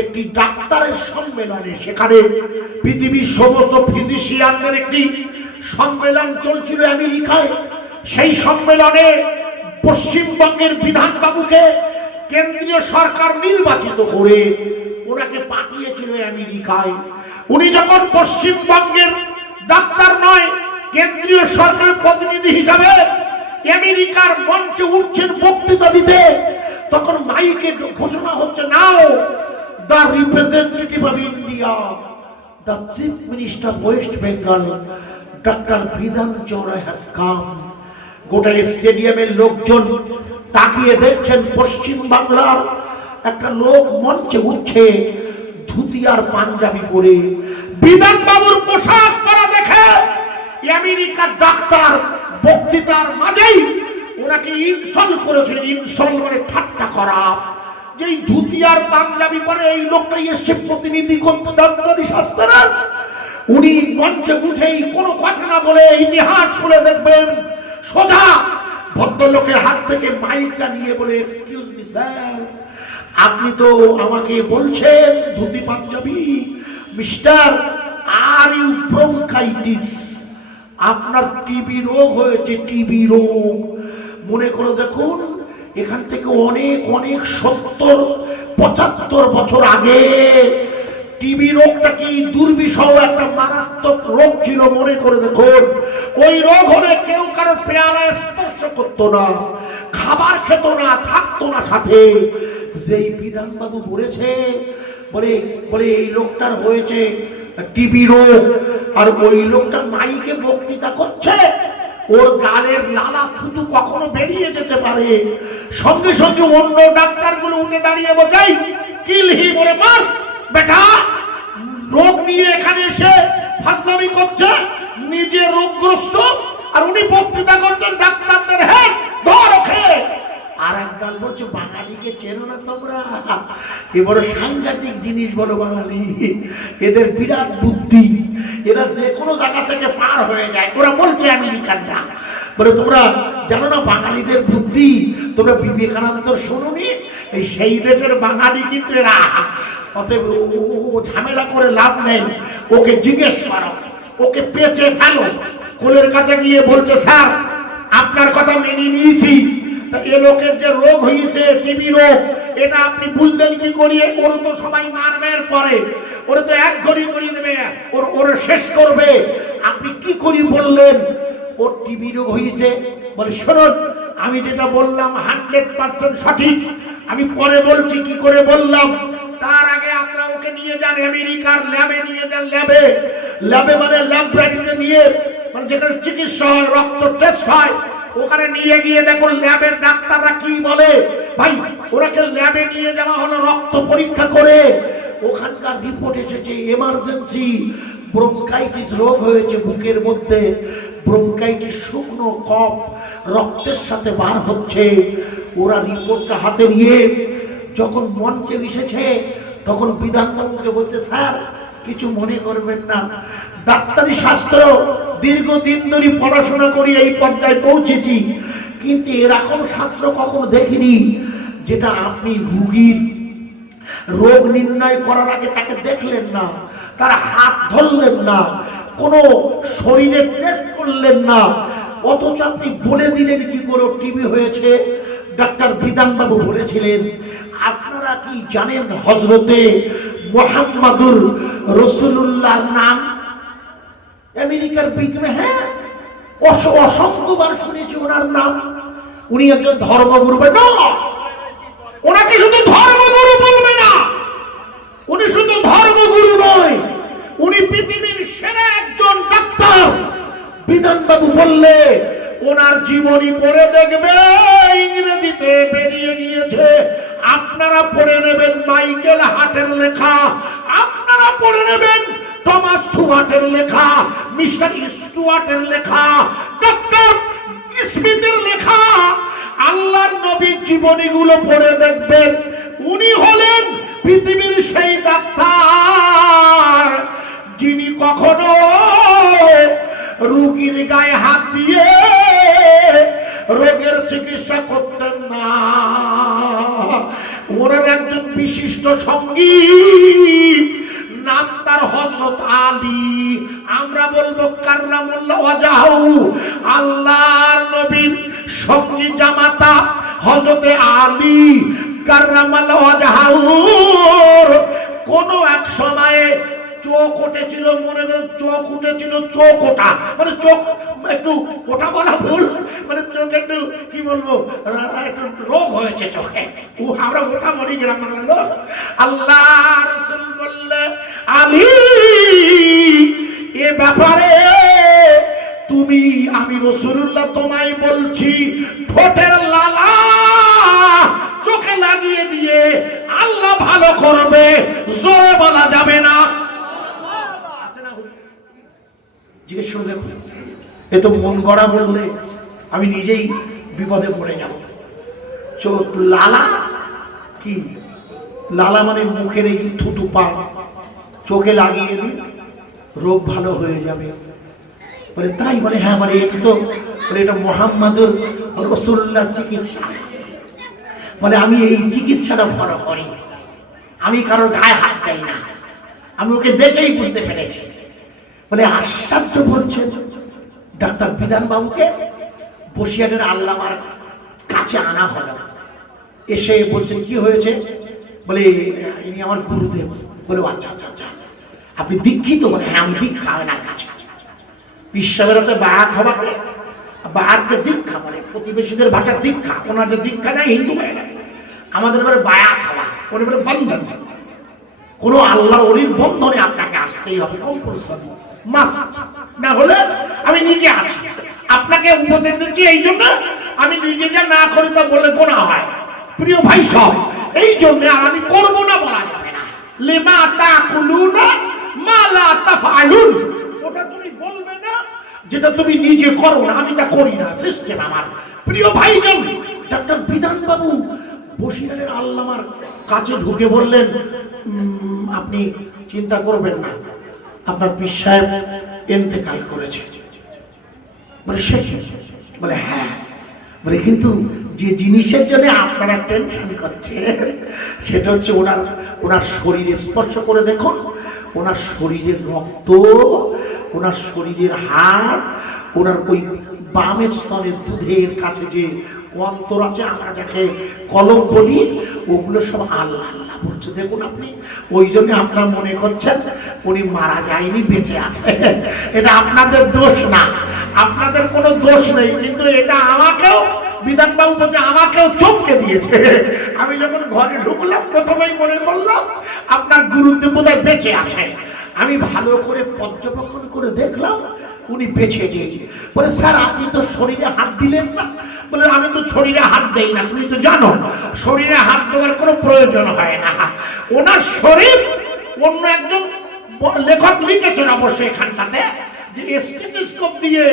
একটি ডাক্তারের সম্মেলনে, সেখানে পৃথিবীর সমস্ত ফিজিশিয়ানদের একটি সম্মেলন চলছিল আমেরিকায়। সেই সম্মেলনে পশ্চিমবঙ্গের বিধানবাবুকে কেন্দ্রীয় সরকার নির্বাচিত করে ওনাকে পাঠিয়েছিল আমেরিকায়। উনি যখন পশ্চিমবঙ্গের ডাক্তার নয়, কেন্দ্রীয় সরকারের প্রতিনিধি হিসাবে আমেরিকার মঞ্চে উঠছেন বক্তৃতা দিতে, তখন মাইকে ঘোষণা হচ্ছে, now the representative of India, the chief minister of West Bengal, doctor Bidhan Chowdhury has come. গোটা স্টেডিয়ামের লোকজন তাকিয়ে দেখছেন পশ্চিম বাংলার একটা লোক মঞ্চে উঠছে ধুতি আর পাঞ্জাবি পরে। বিধান বাবুর পোশাক পরা দেখে আমেরিকার ডাক্তার বক্তৃতার মাঝেই ওনাকে ইনসল্ট করেছিল। ইনসল্ট মানে ঠাট্টা করা, যে ধুতি আর পাঞ্জাবি পরে এই লোকটাই এসছে প্রতিনিধি করতে ডাক্তারি শাস্ত্রের। উনি মঞ্চে উঠেই কোনো কথা না বলে ইতিহাস খুলে দেখবেন, সোজা ভদ্রলোকের হাত থেকে মাইকটা নিয়ে বলে, এক্সকিউজ মি স্যার, আপনি তো আমাকে বলছেন ধুতি পাঞ্জাবি, মিস্টার আর ইউ ব্রঙ্কাইটিস, আপনার টিবি রোগ হয়েছে, টিবি রোগ। মনে করে দেখুন, এখান থেকে অনেক অনেক 70-75 বছর আগে টিবি রোগটা কি দুর্বিষহ একটা মারাত্মক রোগ ছিল। মনে করে দেখুন, ওই রোগ হলে কেউ কারো পেয়ালায় স্পর্শ করতো না, খাবার খেত না, থাকতো না সাথে। যেই বিধানবাবু বলেছে, বলে এই লোকটার হয়েছে টিবি রোগ, আর ওই লোকটা মাইকে বক্তৃতা করছে, ওর গালের লালা থুতু কখনো বেরিয়ে যেতে পারে। সঙ্গে সঙ্গে অন্য ডাক্তারগুলো উঠে দাঁড়িয়ে বোঝাই, কিল হি, বলে মার বেটা, রোগ নিয়ে এখানে এসে ফাজলামি করছে, নিজে রোগগ্রস্ত, আর উনি বক্তৃতা করছেন ডাক্তারদের হ্যাঁ ধর ওকে। আর একদল বলছে, বাঙালিকে চেনো না তোমরা, এ বড় সাংঘাতিক জিনিস বলো বাঙালি, এদের বিরাট বুদ্ধি, এরা যে কোনো জায়গা থেকে পার হয়ে যায়। ওরা বলছে আমেরিকানরা, বলে তোমরা জানো না বাঙালিদের বুদ্ধি, তোমরা বিবেকানন্দ শোনোনি, এই সেই দেশের বাঙালি কিন্তু এরা। অতএব ঝামেলা করে লাভ নেই, ওকে জিজ্ঞেস করো, ওকে পেঁচে ফেলো। কোলের কাছে গিয়ে বলছে, স্যার আপনার কথা মেনে নিয়েছি, এ লোকের যে রোগ হয়েছে টিবি রোগ, এটা আপনি বুঝলেন কি করিয়ে? ওর তো সবাই মারবে, পরে ওরা তো এক ঘড়ি করিয়ে দেবে, ওর শেষ করবে, আপনি কি করি বললেন ওর টিবি রোগ হয়েছে? বলে শুনুন, আমি যেটা বললাম 100% সঠিক, আমি পরে বলছি কি করে বললাম। তার আগে আপনারা ওকে নিয়ে যান আমেরিকার ল্যাবে, নিয়ে যান ল্যাবে মানে ল্যাবরেটরিতে নিয়ে, মানে যেখানে চিকিৎসা হয়, রক্ত টেস্ট হয়, ওখানে নিয়ে গিয়ে দেখুন ল্যাবের ডাক্তাররা কি বলে। ভাই ওরাকে ল্যাবে নিয়ে যাওয়া হলো রক্ত পরীক্ষা করে, ওখানকার রিপোর্ট এসেছে এমার্জেন্সি ব্রঙ্কাইটিস রোগ হয়েছে বুকের মধ্যে। ব্রঙ্কাইটিস শুকনো কফ রক্তের সাথে বার হচ্ছে। ওরা রিপোর্টটা হাতে নিয়ে যখন মঞ্চে এসেছে, তখন বিধানবাবুকে বলছে, স্যার কিছু মনে করবেন না, ডাক্তারি শাস্ত্র দীর্ঘদিন ধরে পড়াশোনা করি এই পর্যায়ে পৌঁছেছি, কিন্তু এরকম শাস্ত্র কখনো দেখিনি যেটা আপনি রোগীর রোগ নির্ণয় করার আগে তাকে দেখলেন না, তার হাত ধরলেন না, কোনো শরীরে টেস্ট করলেন না, অথচ আপনি বলে দিলেন কি করে টিবি হয়েছে। ডাক্তার বিধানবাবু বলেছিলেন, আপনারা কি জানেন হযরতে মুহাম্মাদুর রাসূলুল্লাহর নাম? আমেরিকার বিজ্ঞানী, হ্যাঁ অসংখ্যবার শুনেছি ওনার নাম। উনি একজন ধর্মগুরু। না, ওনাকে শুধু ধর্মগুরু বলবে না, উনি শুধু ধর্মগুরু নয়, উনি পৃথিবীর সেরা একজন ডাক্তার। বিধানবাবু বললে ওনার জীবনী পড়ে দেখবে, ইংরেজিতে বেরিয়ে গিয়েছে, আপনারা পড়ে নেবেন মাইকেল হার্টের লেখা, আপনারা পড়ে নেবেন টমাস স্টুয়ার্টের লেখা, মিস্টার স্টুয়ার্টের লেখা, ডক্টর স্মিথের লেখা। আল্লাহর নবীর জীবনীগুলো পড়ে দেখবেন, উনি হলেন পৃথিবীর সেই ডাক্তার যিনি কখনো রোগীর গায়ে হাত দিয়ে রোগের চিকিৎসা করতেন না। ওনার একজন বিশিষ্ট সঙ্গী, নাম তার হযরত আলী। আমরা বলবো কাররামাল্লাহু ওয়াজহাহু, আল্লাহর নবীর সঙ্গী জামাতা হযরত আলী কাররামাল্লাহু ওয়াজহাহুর কোন এক সময়ে চোখ উঠেছিল, মনে করেন চোখ উঠেছিল, চোখ ওঠা মানে চোখ একটু ওঠা বলা ভুল, মানে চোখ একটু কি বলবো একটু রোগ হয়েছে চোখে, আমরা ওঠা বলি গ্রাম বাংলার লোক। আল্লাহ রাসূল বললেন আলী এ ব্যাপারে তুমি, আমি রাসূলুল্লাহ তোমায় বলছি ঠোঁটের লালা চোখে লাগিয়ে দিয়ে আল্লাহ ভালো করবে, জোরে বলা যাবে না। জিজ্ঞেস করে দেখো, এ তো মন গড়া বললে আমি নিজেই বিপদে পড়ে যাব। চোখ লালা কি? লালা মানে মুখের এই যে থুতু পা চোখে লাগিয়ে দিই রোগ ভালো হয়ে যাবে। বলে তাই? বলে হ্যাঁ। বলে এটা তো এটা মুহাম্মাদুর রাসূলুল্লাহ চিকিৎসা। বলে আমি এই চিকিৎসাটা ফলো করি, আমি কারোর গায়ে হাত দেই না, আমি ওকে দেখেই বুঝতে পেরেছি। বলে আশ্চর্য বলছেন। ডাক্তার বিধান বাবুকে বসিরহাটের আল্লামার কাছে আনা হলো, এসে বলছেন কি হয়েছে? বলে ইনি আমার গুরুদেব। বলে আচ্ছা আচ্ছা আচ্ছা, আপনি দীক্ষিত? বলে হ্যাঁ আমি দীক্ষা ওনার কাছে। বিশ্ববেরাতে বায়াত হবাকে, বায়াতকে দীক্ষা বলে, প্রতিবেশীদের ভাষা দীক্ষা। ওনার যে দীক্ষা নেই হিন্দু হয়ে গেল, আমাদের এবারে বায়াত হওয়া ওরে বলে বন্ধন। কোনো আল্লাহর ওলির বন্ধনে আপনাকে আসতেই হবে, কম্পালসারি মাস্ট, না হলে আমি নিজে আছি। আপনাকে উপদেশ দিচ্ছি এই জন্য, আমি নিজে যা না করি তা বলে গোনা হয়। প্রিয় ভাই সব, এই জন্য আর আমি করবো না বলা যাবে না। লিমা তাকুলুনা মা লা তাফআলুন, ওটা তুমি বলবে না যেটা তুমি নিজে করো না। আমি তা করি না, সিস্টেম আমার। প্রিয় ভাইজন, ডাক্তার বিধান বাবু বসিরহাটের আল্লামার কাছে ঢুকে বললেন আপনি চিন্তা করবেন না, আপনার পীর সাহেব ইন্তেকাল করেছে। বলে সে কি? বলে হ্যাঁ। বলে কিন্তু যে জিনিসের জন্য আপনারা টেনশন করছেন সেটা হচ্ছে ওনার শরীরে স্পর্শ করে দেখুন, ওনার শরীরের রক্ত, ওনার শরীরের হাড়, ওনার ওই বামের স্তনের দুধের কাছে যে অন্তর আছে, আমরা যাকে কলম বলি, ওগুলো সব আল্লাহ আল্লাহ বলছে। দেখুন আপনি, ওই জন্য আপনারা মনে করছেন উনি মারা যায়নি, বেঁচে আছে। এটা আপনাদের দোষ না, আপনাদের কোনো দোষ নেই। কিন্তু এটা আমাকেও বিধানবাবু বলছে, আমাকেও চমকে দিয়েছে। আমি যখন ঘরে ঢুকলাম প্রথমেই মনে করলাম আপনার গুরুদেব বোধহয় বেঁচে আছে। আমি ভালো করে পর্যবেক্ষণ করে দেখলাম উনি বেঁচে নেই। বলে স্যার আপনি তো শরীরে হাত দিলেন না। বলে আমি তো শরীরে হাত দেই না, তুমি তো জানো শরীরে হাত দেওয়ার কোনো প্রয়োজন হয় না। ওনার শরীর, অন্য একজন লেখক লিখেছেন অবশ্যই এখানটাতে, যে স্টেথোস্কোপ দিয়ে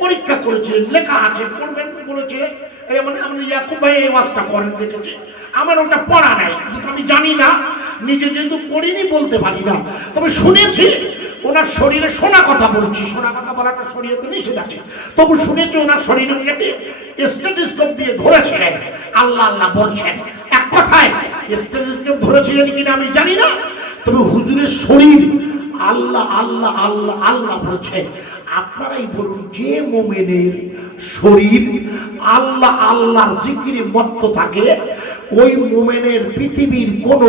পরীক্ষা করেছিলেন, লেখা আছে, পড়বেন বলেছিলেন। আমি ইয়াকুব ভাই এই ওয়াজটা করেন দেখেছি, আমার ওটা পড়া নাই, যেটা আমি জানি না, নিজে যেহেতু পড়িনি বলতে পারি না, তবে শুনেছি ওনার শরীরে শোনা কথা বলছি, শোনা কথা বলাটা শরীয়তে নিষেধ আছে, তবু শুনেছি ওনার শরীরে কেটে স্টেথোস্কোপ দিয়ে ধরেছিলেন, আল্লাহ আল্লাহ বলছেন। এক কথায় স্টেথোস্কোপ ধরেছিলেন কিনা আমি জানি না, তবে হুজুরের শরীর আল্লাহ আল্লাহ আল্লাহ আল্লাহ বলছে। আপনারাই বলুন, যে মোমেনের শরীর আল্লাহ আল্লাহর জিকিরে মত্ত থাকে, ওই মোমেনের পৃথিবীর কোনো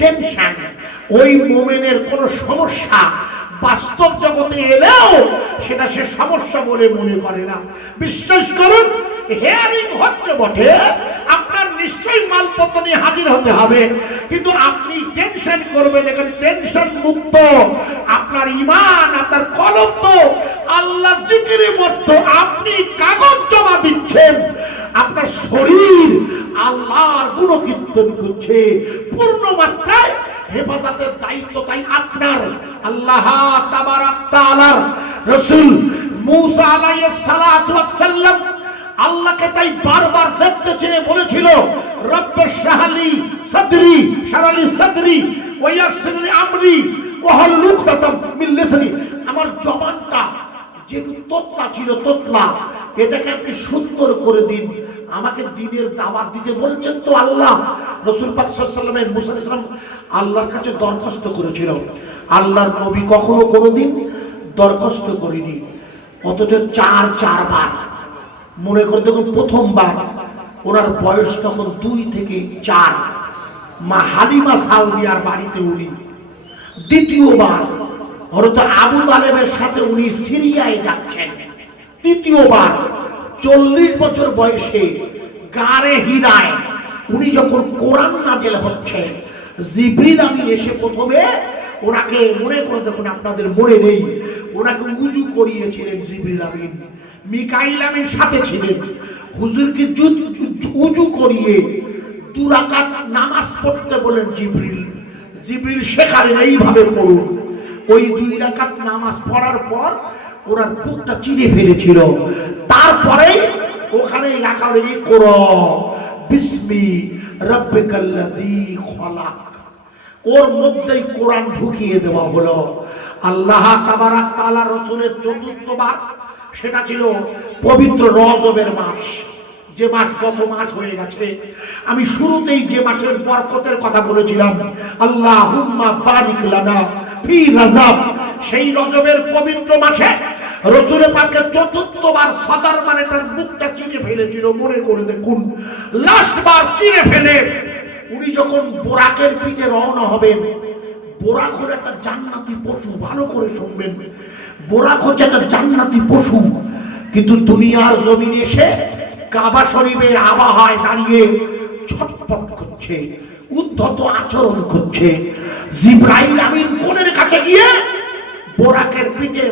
টেনশন, ওই মোমেনের কোনো সমস্যা বাস্তব জগতে এলেও সেটা সে সমস্যা বলে মনে করে না। বিশ্বাস করুন, হেয়ারিং হচ্ছে বটে, আপনার নিশ্চয়ই মালপত্র নিয়ে হাজির হতে হবে, কিন্তু আপনি টেনশন করবেন, এখানে টেনশন মুক্ত আপনার ঈমান, আপনার কলব তো আল্লাহ জিকিরে মত্ত। আপনি কাগজ জমা দিচ্ছেন, আপনার শরীর আল্লাহর গুণকীর্তন করছে পূর্ণ মাত্রায়। হেফাজতের দায়িত্ব তাই আপনার। আল্লাহ তাবারাক তাআলার রাসূল মূসা আলাইহিস সালাতু ওয়াস সালাম আল্লাহকে তাই বারবার দেখতে চেয়ে বলেছিল, রব্বিশ শাহলি সাদরি, শারালি সাদরি ওয়া ইয়াসসিরলি আমরি ওয়াহলুল উকদাতাম মিন লিসানি। আমার জবানটা যেটু তোতলা ছিল, তোতলা, এটাকে আপনি সুন্দর করে দিন, আমাকে দ্বীনের দাওয়াত দিতে বলছেন তো আল্লাহ। রাসূল পাক সাল্লাল্লাহু আলাইহি ওয়াসাল্লাম মুসা আলাইহিস সালাম আল্লাহর কাছে দরখাস্ত করেছিল, আল্লাহর নবী কখনো কোনোদিন দরখাস্ত করেনি, অথচ চারবার। মনে করে দেখুন, প্রথমবার ওনার বয়স তখন 2 থেকে 4, মা হালিমা সাউদিয়ার বাড়িতে উনি। দ্বিতীয়বার হযরত আবু তালেবের সাথে উনি সিরিয়ায় যাচ্ছেন। তৃতীয়বার 40 বছর বয়সে গারে হিরায় উনি যখন কোরআন নাযিল হচ্ছে, জিবরিল আমিন এসে প্রথমে ওনাকে, মনে করে দেখুন আপনাদের মনে নেই, ওনাকে উজু করিয়েছিলেন জিবরিল আমিন। মিকাইল আমিন সাথে ছিলেন, হুজুরকে উজু করিয়ে 2 রাকাত নামাজ পড়তে বলেন জিবরিল। জিবরিল শেখালেন এইভাবে পড়ুন। ওই 2 রাকাত নামাজ পড়ার পর ওনার বুকটা চিরে ফেলেছিল। তারপরে ওখানে রাখা হলো ইকরা বিসমি রাব্বিকাল্লাযী খলাক, ওর মধ্যেই কোরআন ঢুকিয়ে দেওয়া হলো। আল্লাহ তাবারাক তাআলা রাসূলের 4র্থ বার, সেটা ছিল পবিত্র রজবের মাস, যে মাস গত মাস হয়ে গেছে। আমি শুরুতেই যে মাসের বরকতের কথা বলেছিলাম, আল্লাহুম্মা বারিক লানা ফি রজব, সেই রজবের পবিত্র মাসে রাসূল পাকের 4র্থ বার সদর মানে তার মুখটা চিরে ফেলেছিল। মনে করে দেখুন, লাস্ট বার চিরে ফেলে উনি যখন বোরাকের পিঠে রওনা হবেন। বোরাক হলো একটা জান্নাতি পশু, ভালো করে শুনবেন, বোরাক হচ্ছে একটা জান্নাতি পশু, কিন্তু দুনিয়ার জমিনে এসে কাবা শরীফের আবাহায় দাঁড়িয়ে ছটফট করছে, উদ্ধত আচরণ করছে। জিবরাইল আমিন কোণের কাছে গিয়ে বোরাকের পিঠে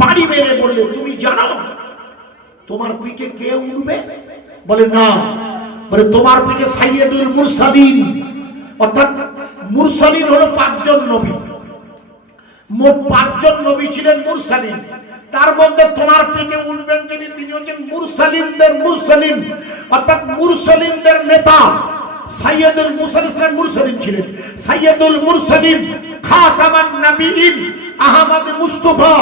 বাড়ি মেরে বললে, তুমি জানো তোমার পিঠে কে উঠবে? বলে না। বলে তোমার পিঠে সাইয়্যিদুল মুরসালিন, অর্থাৎ মুরসালিন হলো 5 জন নবী, মোট 5 জন নবী ছিলেন মুরসালিন। তার মধ্যে তোমার পিঠে উঠবেন যিনি, তিনি হচ্ছেন মুরসালিনদের মুরসালিন, অর্থাৎ মুরসালিনদের নেতা। সাইয়্যিদুল মুরসালিন মুরসালিন ছিলেন, সাইয়্যিদুল মুরসালিন খাতামান নবীয়িন আহমদ মুস্তাফা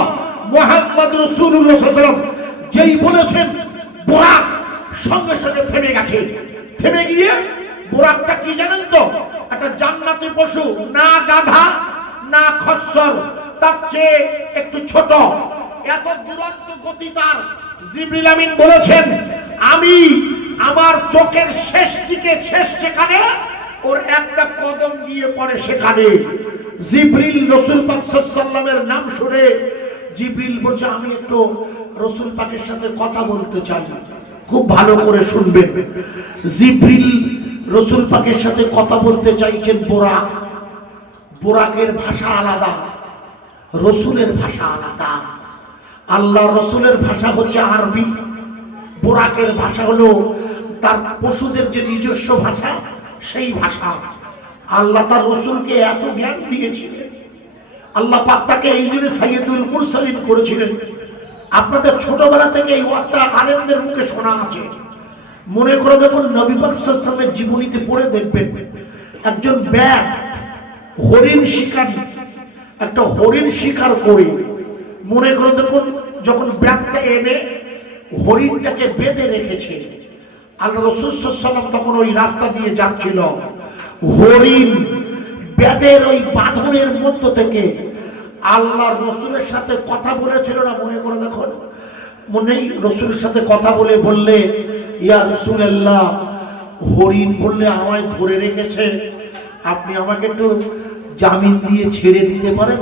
মুহাম্মদ রাসূলুল্লাহ সাল্লাল্লাহু আলাইহি ওয়াসাল্লাম যেই বলেছেন, বোরাক সঙ্গে সঙ্গে থেমে গেছে। থেমে গিয়ে, বোরাকটা কি জানেন তো? একটা জান্নাতি পশু, না গাধা না খচ্চর, তার চেয়ে একটু ছোট, এত দুরন্ত গতি তার। জিবরিল আমিন বলেছেন, আমি আমার চোখের শেষ দিকে, শেষ যেখানে ওর একটা কদম গিয়ে পড়ে সেখানে। জিবরিল রাসূল পাক সাল্লাল্লাহু আলাইহি ওয়াসাল্লামের নাম শুনে জিবরিল বলছে, আমি একটু রাসূল পাকের সাথে কথা বলতে চাই। খুব ভালো করে শুনবেন, জিবরিল রাসূল পাকের সাথে কথা বলতে চাইছেন। বোরাক, বোরাকের ভাষা আলাদা, রাসূলের ভাষা আলাদা। আল্লাহ রাসূলের ভাষা হচ্ছে আরবি, বোরাকের ভাষা হলো তার পশুদের যে নিজস্ব ভাষা, সেই ভাষা। আল্লাহ তার রাসূলকে এত জ্ঞান দিয়েছিলেন, আল্লাহ পাক তাকে এই জন্য সাইয়্যিদুল মুরসালিন করেছিলেন। আপনাদের ছোটবেলা থেকে এই ওয়াজটা আলেমদের মুখে শোনা আছে। মনে করে দেখুন, নবী পাক সাল্লাল্লাহু আলাইহি ওয়াসাল্লামের জীবনীতে পড়ে দেখবেন, একজন ব্যাগ হরিণ শিকারী, একটা হরিণ শিকার করে, মনে করে দেখুন, যখন ব্যাগটা এনে হরিণটাকে বেঁধে রেখেছে, আল্লাহ রাসূল সাল্লাল্লাহু আলাইহি ওয়াসাল্লাম তখন ওই রাস্তা দিয়ে যাচ্ছিল। হরিণ ব্যাগের ওই বাঁধনের মধ্য থেকে আল্লাহ রসুলের সাথে কথা বলেছিল না? মনে করে দেখুন, মনে রসুলের সাথে কথা বললে, ইয়া রাসূলুল্লাহ, হরিণ বললে আমায় ধরে রেখেছে, আপনি আমাকে একটু জামিন দিয়ে ছেড়ে দিতে পারেন,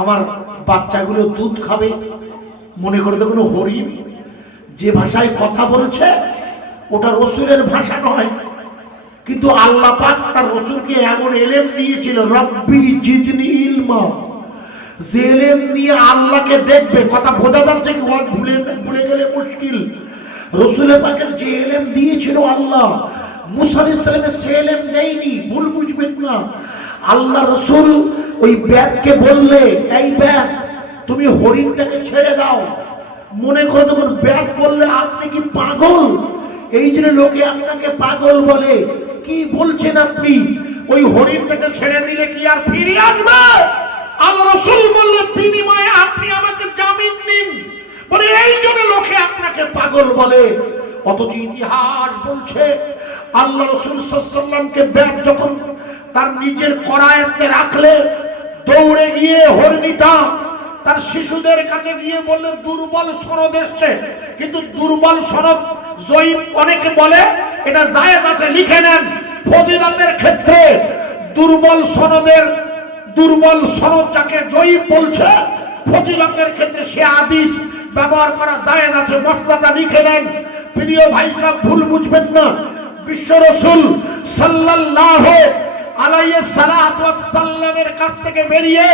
আমার বাচ্চাগুলো দুধ খাবে। মনে করে দেখুন, হরিণ যে ভাষায় কথা বলছে ওটা রসুলের ভাষা নয়, কিন্তু আল্লাহ পাক তার রসুলকে এমন এলেম দিয়েছিল, রব্বি জিদনি ইলমা, যে এলেম নিয়ে আল্লাহকে দেখবে। কথা বোঝা যাচ্ছে কি? ভুলে গেলে মুশকিল। রসুল পাকের যে এলেম দিয়েছিল আল্লাহ, মুসা আলাইহিস সালামের সে এলেম দেয়নি, ভুল বুঝবেন না। আল্লাহ রসুল ওই ব্যাগকে বললে, এই ব্যাগ, তুমি হরিণটাকে ছেড়ে দাও। মনে করে তখন ব্যাগ বললে, আপনি কি পাগল? এই জন্য লোকে আপনাকে পাগল বলে। কি বলছেন আপনি? ওই হরিণটাকে ছেড়ে দিলে কি আর ফিরে আসবে? আল্লাহ রাসূল বললেন, বিনিময়ে আপনি আমাকে জামিন দিন। বলে এই জন্য লোকে আপনাকে পাগল বলে। অথচ ইতিহাস বলছে আল্লাহ রাসূল সাল্লাল্লাহু আলাইহি ওয়াসাল্লামকে ব্যাগ যখন তার নিজের করায়তে রাখলে দৌড়ে গিয়ে হরিণীটা তার শিশুদের কাছে গিয়ে বললেন দুর্বল সনদ এসছে, কিন্তু দুর্বল সনদ জয়ীফ অনেকে বলে, এটা জায়েজ আছে, লিখে নেন ফজিলতের ক্ষেত্রে দুর্বল সনদ যাকে জয়ীফ বলছে, ফজিলতের ক্ষেত্রে সে হাদিস ব্যবহার করা জায়েজ আছে, মসলাটা লিখে নেন। প্রিয় ভাই সব ভুল বুঝবেন না, বিশ্ব রাসূল সাল্লাল্লাহু আলাইহি সাল্লামের কাছ থেকে বেরিয়ে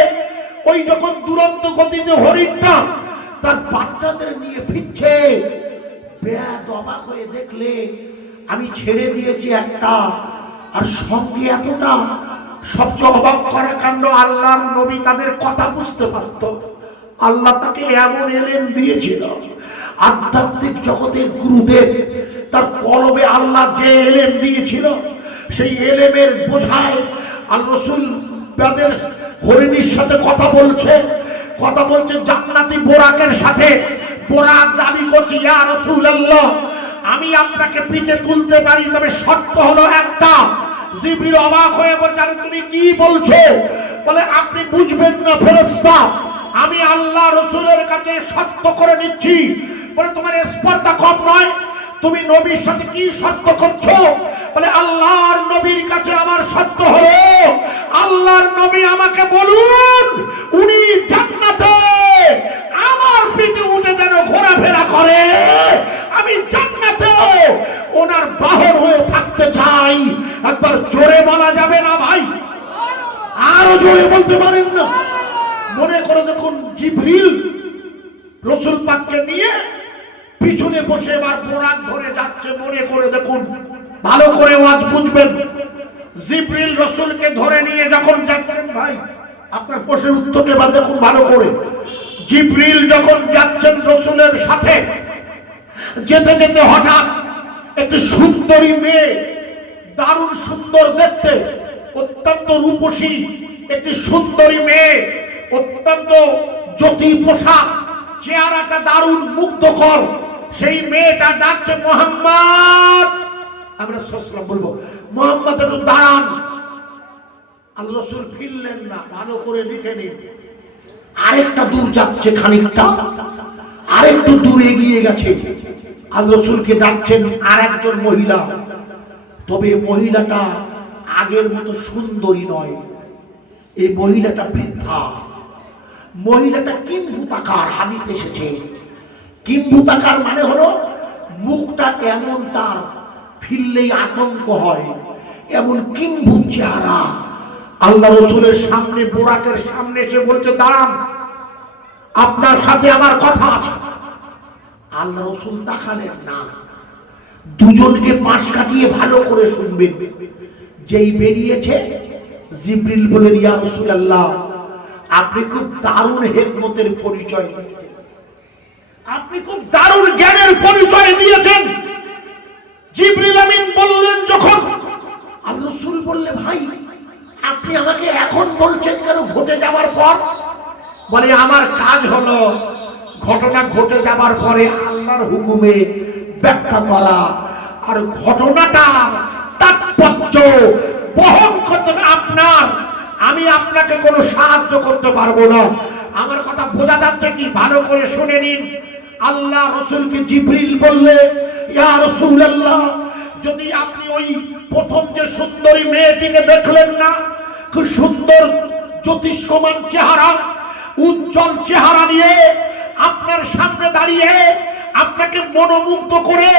ওই যখন দুরন্ত গতিতে হরিণটা তার বাচ্চাদের নিয়ে ফিরছে, বেয়াদ অবাক হয়ে দেখলে আমি ছেড়ে দিয়েছি একটা, আর সঙ্গে এতটা। সবচেয়ে অবাক করা কাণ্ড, আল্লাহর নবী তাদের কথা বুঝতে পারত। আল্লাহ তাকে এমন এলেম দিয়েছিল, আধ্যাত্মিক জগতের গুরুদেব তার কলবে আল্লাহ যে এলেম দিয়েছিল, সেই এলেমের বোঝায় আল্লাহ রাসূল তাদের হরিণীর সাথে কথা বলছে জান্নাতি বোরাকের সাথে। বোরাক দাবি করছে, ইয়া রাসূলুল্লাহ আমি আপনাকে পিঠে তুলতে পারি, তবে শর্ত হলো একটা। জিবরিল অবাক হয়ে বলছে, আরে তুমি কি বলছো? বলে আপনি বুঝবেন না ফেরেশতা, আমি আল্লাহ রাসূলের কাছে শর্ত করে নিচ্ছি। বলে তোমার স্পর্ধা কম নয়, তুমি নবীর সাথে কি শর্ত করছো? বলে আল্লাহর নবীর কাছে আমার শর্ত হলো আল্লাহর নবী আমাকে বলুন উনি জান্নাতে আমার পিঠে উঠে যেন ঘোরাফেরা করে, আমি জান্নাতে ওনার বাহন হয়ে থাকতে চাই। একবার জোরে বলা যাবে না ভাই? আরো জোরে বলতে পারেন না? মনে করে দেখুন, জিবরিল রাসূল পাককে নিয়ে পিছনে বসে এবার বোরাক ধরে যাচ্ছে। মনে করে দেখুন, ভালো করে ওয়াজ বুঝবেন। জিবরিল রাসূলকে ধরে নিয়ে যখন যাচ্ছেন, ভাই আপনার প্রশ্নের উত্তরটা এবার দেখুন ভালো করে। জিবরিল যখন যাচ্ছেন রাসূলের সাথে, যেতে যেতে হঠাৎ একটি সুন্দরী মেয়ে, দারুণ সুন্দর দেখতে, অত্যন্ত রূপসী একটি সুন্দরী মেয়ে, অত্যন্ত জ্যোতি পোশাক, চেহারাটা দারুণ মুগ্ধকর, সেই মেয়েটা ডাকছে মুহাম্মদ। আমরা সাল্লাল্লাহু বলবো, মুহাম্মদ একটু দাঁড়ান। আল্লাহ রাসূল ফিরলেন না, ভালো করে লিখে নিন। আরেকটা দূর যাচ্ছে, খানিকটা আরেকটু দূর এগিয়ে গেছে, আল্লাহ রাসূলকে ডাকছেন আরেকজন মহিলা। তবে মহিলাটা আগের মতো সুন্দরী নয়, এই মহিলাটা বৃদ্ধা, মহিলাটা কিম্ভূতাকার। হাদিসে এসেছে কিম্ভূতাকার মানে হলো মুখটা এমন, তার ফিরলেই আতঙ্ক হয়, এমন কিম্ভূত চেহারা। আল্লাহ রাসূলের সামনে, বোরাকের সামনে এসে বলছে, দাঁড়ান, আপনার সাথে আমার কথা আছে। আল্লাহ রাসূল তাকালেন না, দুজনকে পাশ কাটিয়ে ভালো করে শুনবেন। যেই বেরিয়েছে, জিবরিল বলেন, ইয়া রাসূলুল্লাহ আপনি খুব দারুণ হিকমতের পরিচয় দিয়েছেন, আপনি খুব দারুণ জ্ঞানের পরিচয় দিয়েছেন। জিবরিল আমিন বললেন যখন, আল্লাহ রাসূল বললে, ভাই আপনি আমাকে এখন বলছেন কেন, ঘটে যাবার পর? বলে আমার কাজ হলো ঘটনা ঘটে যাবার পরে আল্লাহর হুকুমে ব্যাখ্যা করা, আর ঘটনাটা তাৎপর্য বহন করতে আপনার, আমি আপনাকে কোনো সাহায্য করতে পারবো না। আমার কথা বোঝা যাচ্ছে কি? ভালো করে শুনে নিন। আল্লাহ রাসূলকে জিবরিল বললে, ইয়া রাসূলুল্লাহ যদি আপনি ওই প্রথম যে সুন্দরী মেয়েটিকে দেখলেন না, খুব সুন্দর জ্যোতিষ্কমান চেহারা, উজ্জ্বল চেহারা নিয়ে আপনার সামনে দাঁড়িয়ে আপনাকে মনোমুগ্ধ করে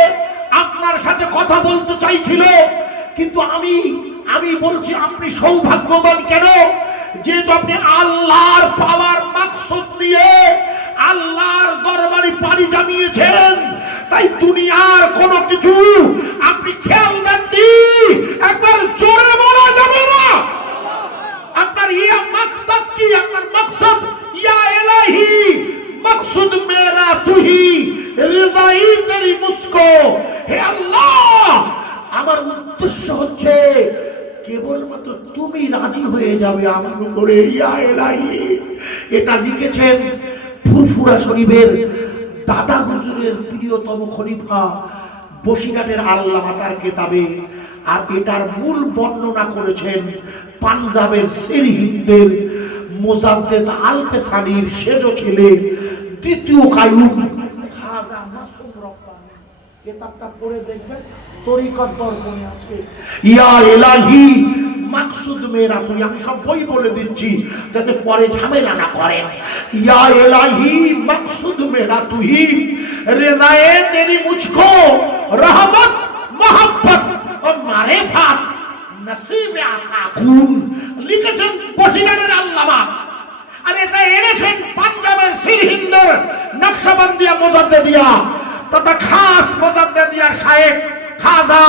আপনার সাথে কথা বলতে চাইছিল, কিন্তু আমি বলছি আপনি সৌভাগ্যবান। কেন? যেহেতু আপনি আল্লাহর পাওয়ার মাকসুদ দিয়ে আল্লাহর দরবারে পানি জমিয়েছেন, তাই দুনিয়ার কোনো কিছু আপনি খেয়াল দেননি। একবার জোরে বলা যাবে না? আপনার ইয়া মাকসাদ কি? আপনার মাকসাদ ইয়া ইলাহি মাকসুদ মেরা তুহি রিজাই তেরি মুসকো, হে আল্লাহ আমার উদ্দেশ্য হচ্ছে কেবলমাত্র তুমি রাজি হয়ে যাবে আমার উপরে, ইয়া ইলাহি। এটা লিখেছেন ফুরফুরা শরীফের দাদা হুজুরের প্রিয়তম খলিফা বসিরহাটের আল্লামা তার কেতাবে। আর এটার মূল বর্ণনা করেছেন পাঞ্জাবের সিরহিন্দের মুজাদ্দেদ আল-পেশানির সেজ ছেলে দ্বিতীয় কায়ুম খাজা মাসুম রব্বানী। কিতাবটা পড়ে দেখবেন, তরিকত দর্পণে আছে। ইয়া ইলাহি মাকসুদ মেরা তুই, আমি সব বই বলে দিচ্ছি যাতে পরে ঝামেলা না করেন। ইয়া ইলাহি মাকসুদ মেরা তুই, রেজায়ে তেরি মুঝকো রহমত মোহব্বত और मारिफत नसीब आता कुन। লিখেছেন বসিরহাটের আল্লামা। আর এটা এনেছেন পাঞ্জাবের সিরহিন্দের নকশবন্দিয়া মুজাদ্দেদিয়া তথা খাস মুজাদ্দেদিয়া শায়েখ খাজা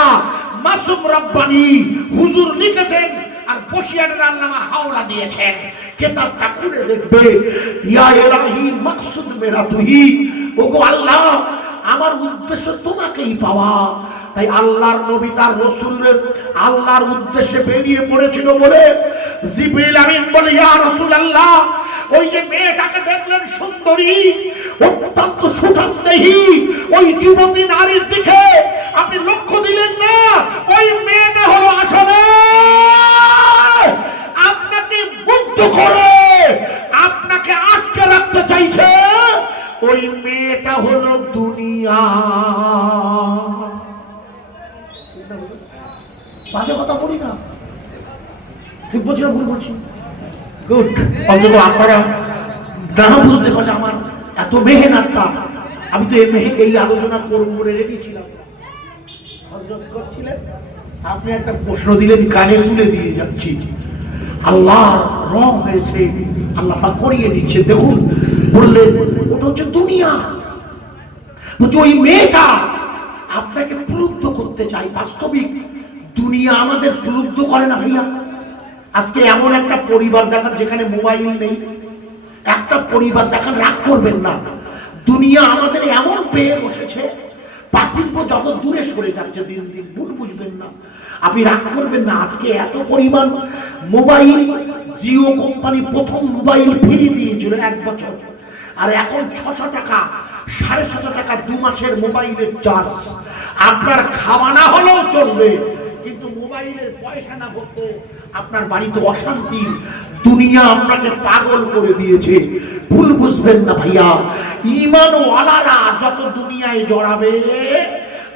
মাসুম রব্বানী হুজুর লিখেছেন। আর বসিরহাটের আল্লামা হাওলা দিয়েছেন। কিতাবটা খুলে দেখবে, ইয়া ইলাহি মাকসুদ মেরা তুই, ওগো আল্লাহ আমার উদ্দেশ্য তোমাকেই পাওয়া। তাই আল্লাহর নবী তার রাসূলের আল্লাহর উদ্দেশ্যে বেরিয়ে পড়েছিল বলে জিবরিল আমিন বলে, ইয়া রাসূলুল্লাহ, ওই যে মেয়েটাকে দেখলেন সুন্দরী, অত্যন্ত সুঠামদেহী ওই যুবতী নারীর দিকে আপনি লক্ষ্য দিলেন না? ওই মেয়েটা হলো আসলে আপনাকে মুগ্ধ করে আপনাকে আটকে রাখতে চাইছে। ওই মেয়েটা হলো দুনিয়া। বাজে কথা বলি না, ঠিক বলছি না ভুল বলছি? গুড। অন্তত আপনারা না বুঝতে পারলে আমার এত মেহনতটা। আমি তো এই আলোচনা করবো বলে রেডি ছিলাম। হযরত করছিলেন, আপনি একটা প্রশ্ন দিলেন, কানে তুলে দিয়ে যাচ্ছি। আল্লাহ রং হয়েছে, আল্লাহ পাক করিয়ে দিচ্ছে। দেখুন বললেন ওটা হচ্ছে দুনিয়া। বলছে ওই মেয়েটা আপনাকে প্রলুব্ধ করতে চাই। বাস্তবিক দুনিয়া আমাদের প্রলুব্ধ করে না ভাইয়া। আজকে এমন একটা পরিবার দেখান যেখানে মোবাইল নেই, একটা পরিবার দেখান, রাগ করবেন না। দুনিয়া আমাদের এমন পেয়ে বসেছে, পার্থিব জগৎ দূরে সরে যাচ্ছে দিন দিন। ভুল বুঝবেন না, আপনি রাগ করবেন না। আজকে এত পরিমাণ মোবাইল, জিও কোম্পানি প্রথম মোবাইল ফ্রি দিয়েছিল 1 বছর, আর এখন 600 টাকা 650 টাকা 2 মাসের মোবাইলের চার্জ। আপনার খাওয়া না হলেও চলবে, কিন্তু মোবাইলের পয়সা না করতে আপনার বাড়িতে অশান্তি। দুনিয়া আপনাকে পাগল করে দিয়েছে। ভুল বুঝবেন না ভাইয়া। ঈমান ওয়ালারা যত দুনিয়ায় জড়াবে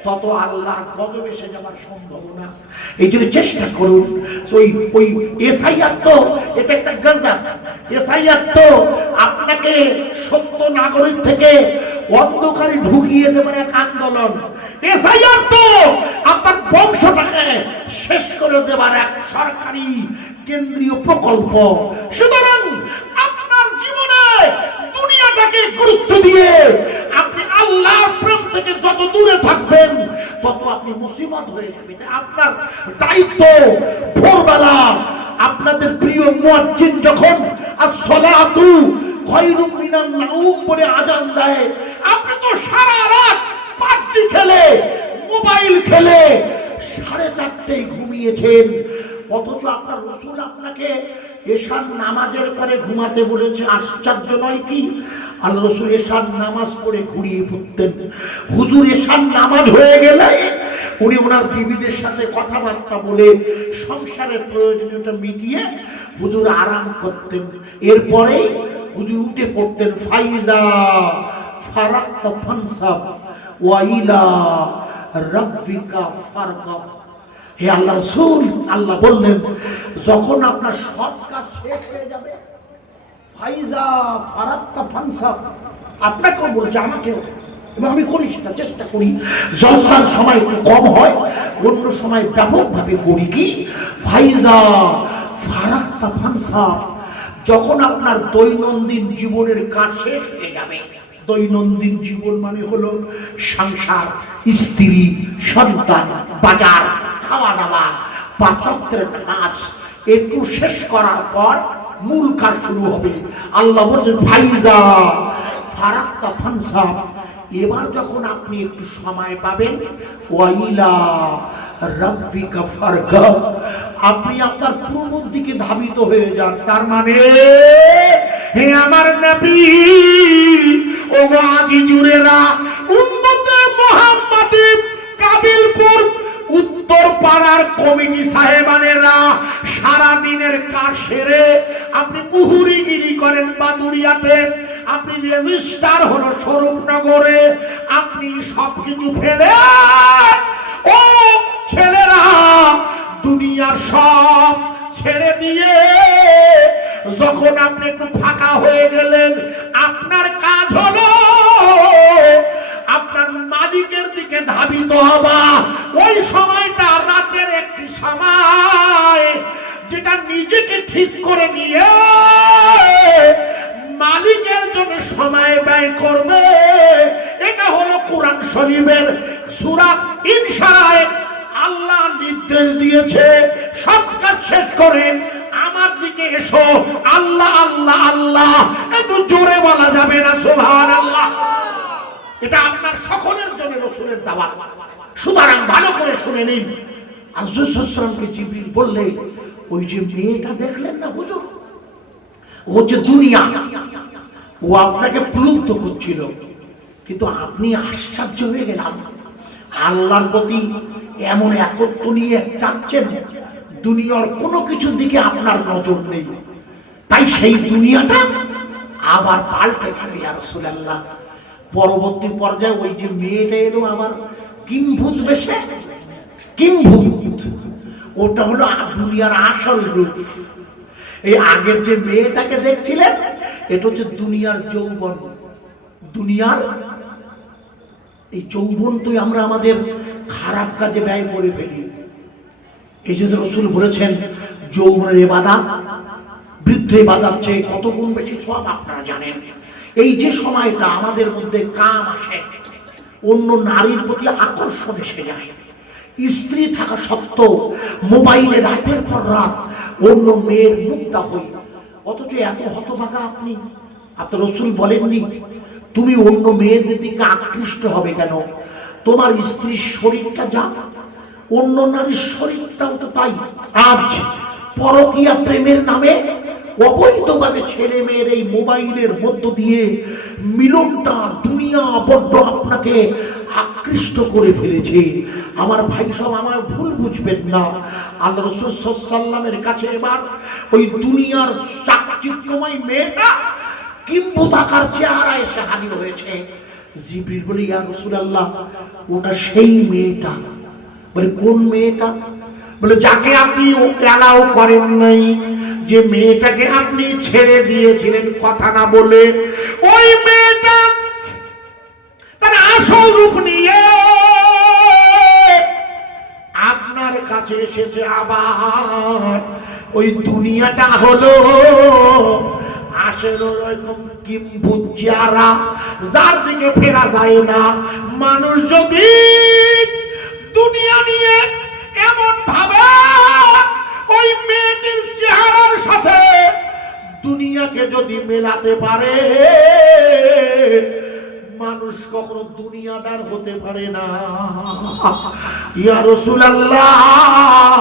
তত আল্লাহর গজব এসে যাবার সম্ভাবনা। এই জন্য চেষ্টা করুন। ওই এসআইআর তো এটা একটা গজব। এসআইআর তো আপনাকে সত্য নাগরিক থেকে অন্ধকারে ঢুকিয়ে দেবার এক আন্দোলন। এসআইআর তো আপনার বংশটাকে শেষ করে দেবার এক সরকারি কেন্দ্রীয় প্রকল্প। সুতরাং আপনার জীবনে দুনিয়াটাকে গুরুত্ব দিয়ে আপনি আল্লাহর প্রেম থেকে যত দূরে থাকবেন তত আপনি মুসিবত হয়ে যাবে। আপনার দায়িত্ব ভোরবেলা আপনাদের প্রিয় মুয়াজ্জিন যখন আসসালাতু খায়রুম মিনান নাউম বলে আজান দেয়, আপনি তো সারা রাত পাবজি খেলে মোবাইল খেলে 4:30টায় ঘুমিয়েছেন। অথচ আপনার রাসূল আপনাকে এশার নামাজের পরে ঘুমাতে বলেছে। আশ্চর্য নয় কি? আল্লাহ রাসূল এশার নামাজ পড়ে ঘুরিয়ে পড়তেন। হুজুর এশার নামাজ হয়ে গেলে উনি ওনার বিবিদের সাথে কথাবার্তা বলে সংসারের প্রয়োজনীয়তা মিটিয়ে হুজুর আরাম করতেন। এরপরে হুজুর উঠে পড়তেন, ফাইজা ফারাক্তা ফানসাব ওয়া ইলা রাব্বিকা ফারগাব। হে আল্লাহ রাসূল, আল্লাহ বললেন যখন আপনার সব কাজ শেষ হয়ে যাবে, ফাইজা ফারাক্তা ফানসাব, আপনাকেও বলছে আমাকেও, এবং আমি করি সেটা, চেষ্টা করি। জলসার সময় একটু কম হয়, অন্য সময় ব্যাপকভাবে করি। কি ফাইজা ফারাক্তা ফানসাব, যখন আপনার দৈনন্দিন জীবনের কাজ শেষ হয়ে যাবে। দৈনন্দিন জীবন মানে হলো সংসার, স্ত্রী, সন্তান, বাজার, খাওয়া দাওয়া, 5 ওয়াক্তের নামাজ, একটু শেষ করার পর মূল কাজ শুরু হবে। আল্লাহ বলছেন ফাইজা ফারাক্তা ফানসাব, এবার যখন আপনি একটু সময় পাবেন, ওয়াইলা রাব্বিকা ফারগাব, আপনি আপনার পূর্বের দিকে ধাবিত হয়ে যান। তার মানে হে আমার নবী, ও আজি জুরেরা, উম্মতে মুহাম্মাদি কাবিলপুর উত্তর পাড়ার কমিটি সাহেবানেরা সারা দিনের কাজ সেরে আপনি মুহুরিগিরি করেন বাদুড়িয়াতে, আপনি রেজিস্টার হলো স্বরূপনগরে, আপনি সবকিছু ফেলে ও ছেলেরা দুনিয়ার সব ছেড়ে দিয়ে যখন আপনি একটু ফাঁকা হয়ে গেলেন, আপনার কাজ হলো আপনার মালিকের দিকে ধাবিত হবা। ওই সময়টা রাতের একটি সময়, যেটা নিজেকে ঠিক করে নিয়ে মালিকের জন্য সময় ব্যয় করবে। এটা হলো কোরআন শরীফের সূরা ইনশারায়ে আল্লাহ নির্দেশ দিয়েছে, সব কাজ শেষ করে আমার দিকে এসো। আল্লাহ আল্লাহ আল্লাহ, একটু জোরে বলা যাবে না সুবহানাল্লাহ? এটা আপনার সকলের জন্য রাসূলের দাওয়াত। সুতরাং ভালো করে শুনে নিন। রাসূল সাল্লাল্লাহু আলাইহি ওয়াসাল্লামকে জিবরিল বললে, ওই যে মেয়েটা দেখলেন না হুজুর, ও যে দুনিয়া, ও আপনাকে প্লুব্ধ করছিল, কিন্তু আপনি আশ্চর্য হয়ে গেলাম। আল্লাহর প্রতি এমন একত্ব নিয়ে চাচ্ছেন, দুনিয়ার কোনো কিছুর দিকে আপনার নজর নেই। তাই সেই দুনিয়াটা আবার পাল্টে গেল ইয়া রাসূলুল্লাহ। পরবর্তী পর্যায়ে ওই যে মেয়েটা এলো আমার কিম্ভূত বেশে, কিম্ভূত, ওটা হলো দুনিয়ার আসল রূপ। এই আগের যে মেয়েটাকে দেখছিলেন, এটা হচ্ছে দুনিয়ার যৌবন। দুনিয়ার এই যৌবন তুই আমরা আমাদের খারাপ কাজে ব্যয় করে ফেলি। এই জন্য রাসূল বলেছেন, যৌবনের ইবাদত বৃদ্ধ ইবাদত চেয়ে কত গুণ বেশি সওয়াব আপনারা জানেন। এই যে সময়টা আমাদের মধ্যে কাম আসে, অন্য নারীর প্রতি আকর্ষণ এসে যায়, স্ত্রী থাকা সত্ত্বেও মোবাইলে রাতের পর রাত অন্য মেয়ের মুক্তা হই, অথচ এত হতভাগা আপনি। আপনার রাসূল বলেননি তুমি অন্য মেয়েদের দিকে আকৃষ্ট হবে কেন? তোমার স্ত্রীর শরীরটা যা, অন্য নারীর শরীরটাও তো তাই। আজ পরকীয়া প্রেমের নামে অবৈধভাবে ছেলে মেয়ের এই মোবাইলের মধ্য দিয়ে মিলনটা দুনিয়া বড্ড আপনাকে আকৃষ্ট করে ফেলেছে। আমার ভাই সব আমার ভুল বুঝবেন না। আল্লাহ রাসূল সাল্লাল্লাহু আলাইহি ওয়াসাল্লামের কাছে এবার ওই দুনিয়ার চাকচিক্যময় মেয়েটা কিম্বুতাকার চেহারা এসে হাজির হয়েছে। জিবরিল বলে, ইয়া রাসূলুল্লাহ, ওটা সেই মেয়েটা। বলে, কোন মেয়েটা? বলে, যাকে আপনি এলাও করেন নাই, যে মেয়েটাকে আপনি ছেড়ে দিয়েছিলেন কথা না বলে, ওই মেয়েটা তার আসল রূপ নিয়ে আপনার কাছে এসেছে। আবার ওই দুনিয়াটা হলো আসলে ওরকম কিম্ভূত চেহারা, যার দিকে ফেরা যায় না। মানুষ যদি দুনিয়া নিয়ে এমন ভাবে ওই মেয়েটির চেহারার সাথে দুনিয়াকে যদি মেলাতে পারে, মানুষ কখনো দুনিয়াদার হতে পারে না। ইয়া রাসূলুল্লাহ,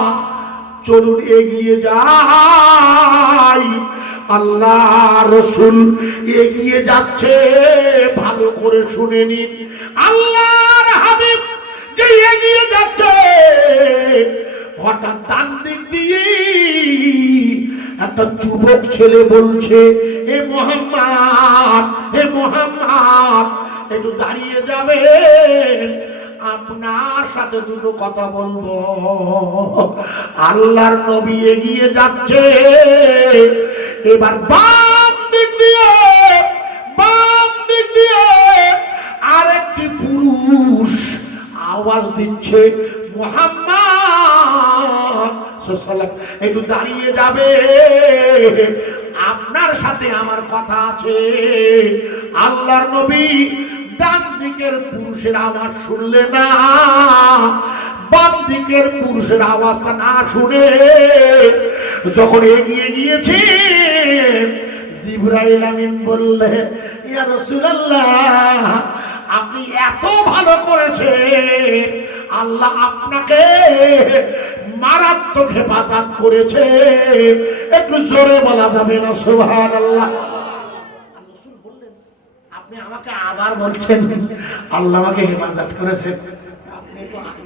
চলুন এগিয়ে যাই। আল্লাহ রাসূল এগিয়ে যাচ্ছে, ভালো করে শুনে নিন। আল্লাহর হাবিব যে এগিয়ে যাচ্ছে, হঠাৎ ডান দিক দিয়ে একটা যুবক ছেলে বলছে, হে মুহাম্মদ, হে মুহাম্মদ, একটু দাঁড়িয়ে যাবেন, আপনার সাথে দুটো কথা বলবো। আল্লাহর নবী এগিয়ে যাচ্ছে। এবার বাম দিক দিয়ে আরেকটি পুরুষ আওয়াজ দিচ্ছে, মুহাম্মদ সাল্লাল্লাহু আলাইহি ওয়াসাল্লাম, একটু দাঁড়িয়ে যাবে, আপনার সাথে আমার কথা আছে। আল্লাহর নবী ডান দিকের পুরুষের আওয়াজ শুনলে না, বাম দিকের পুরুষের আওয়াজটা না শুনে যখন এগিয়ে গিয়েছে, জিবরাইল আমিন বললেন, ইয়া রাসূলুল্লাহ, আপনি এত ভালো করেছেন, আল্লাহ আপনাকে মারাত্মক হেফাজত করেছে। একটু জোরে বলা যাবে না সুবহানাল্লাহ? রাসূল বললেন, আপনি আমাকে আবার বলছেন আল্লাহ আমাকে হেফাজত করেছেন? আপনি তো আগে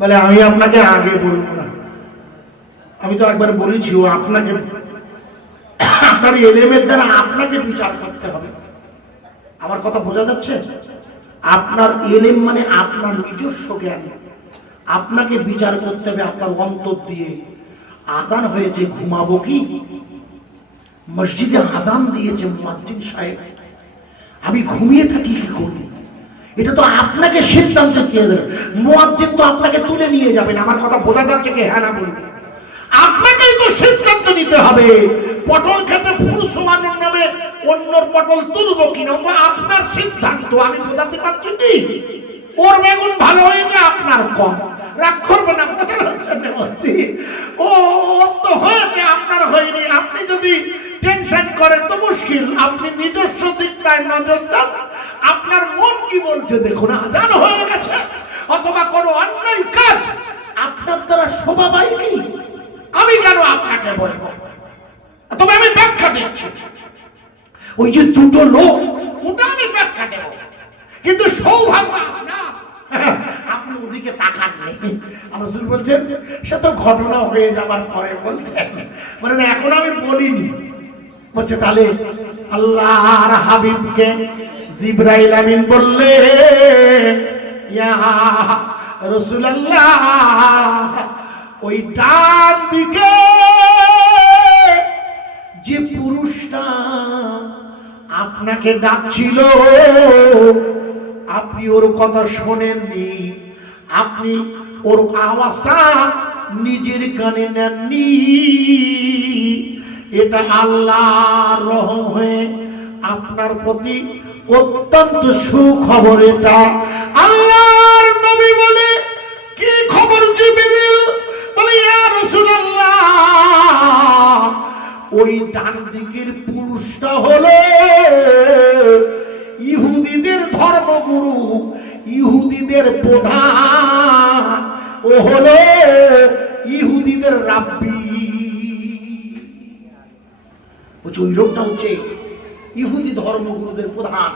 বলে আমি আপনাকে আগে বলবো না, আমি তো একবার বলেছি ও আপনাকে, আপনার এলেমের দ্বারা আপনাকে বিচার করতে হবে। আমার কথা বোঝা যাচ্ছে? আপনার এলেম মানে আপনার নিজস্ব জ্ঞান, আপনাকে বিচার করতে হবে আপনার অন্তর দিয়ে। আজান হয়েছে, ঘুমাবো কি? মসজিদে আজান দিয়েছে মুয়াজ্জিন সাহেব, আমি ঘুমিয়ে থাকি কি করি? এটা তো আপনাকে সিদ্ধান্ত দিয়ে দেবে, মুয়াজ্জিন তো আপনাকে তুলে নিয়ে যাবেন। আমার কথা বোঝা যাচ্ছে কি? হ্যাঁ না বলুন। আপনাকেই তো সিদ্ধান্ত নিতে হবে, পটল খেতে ফুল শোয়ানোর নামে অন্যর পটল তুলবো কিনা, আপনার সিদ্ধান্ত। আমি বোঝাতে পারছি কি? ওর বেগুন ভালো হয়েছে, আপনার কম, রাগ করবে না, বোঝানোর জন্য বলছি। ও তো হয়েছে, আপনার হয়নি। আপনি যদি টেনশন করেন তো মুশকিল। আপনি নিজস্ব দিকটায় নজর দেন, আপনার মন কি বলছে দেখুন। আজান হয়ে গেছে অথবা কোনো অন্যায় কাজ আপনার দ্বারা শোভা পায় কি? আমি কেন আপনাকে বলবো? তবে আমি ব্যাখ্যা দিচ্ছি। ওই যে দুটো লোক, ওটা আমি ব্যাখ্যা দেব, কিন্তু সৌভাগ্য আপনার, আপনি ওদিকে তাকান নেই। রাসূল বলছেন সে তো ঘটনা হয়ে যাবার পরে বলছেন, মানে না এখন আমি বলিনি। বলছে তাহলে আল্লাহর হাবিবকে জিবরাইল আমিন বললে, ইয়া রাসূলুল্লাহ, ওই ডান দিকে যে পুরুষটা আপনাকে ডাকছিল, আপনি ওর কথা শোনেননি, আপনি ওর আওয়াজটা নিজের কানে নেননি। এটা আল্লাহর রহম হয়ে আপনার প্রতি অত্যন্ত সুখবর। এটা আল্লাহর নবী বলে, কি খবর জিবরিল? বলে ইয়া রাসূলুল্লাহ, ওই ডান দিকের পুরুষটা হলো ইহুদিদের ধর্মগুরু, ইহুদিদের প্রধান, ও হলো ইহুদিদের রাব্বি। বলছে ওই লোকটা হচ্ছে ইহুদি ধর্মগুরুদের প্রধান।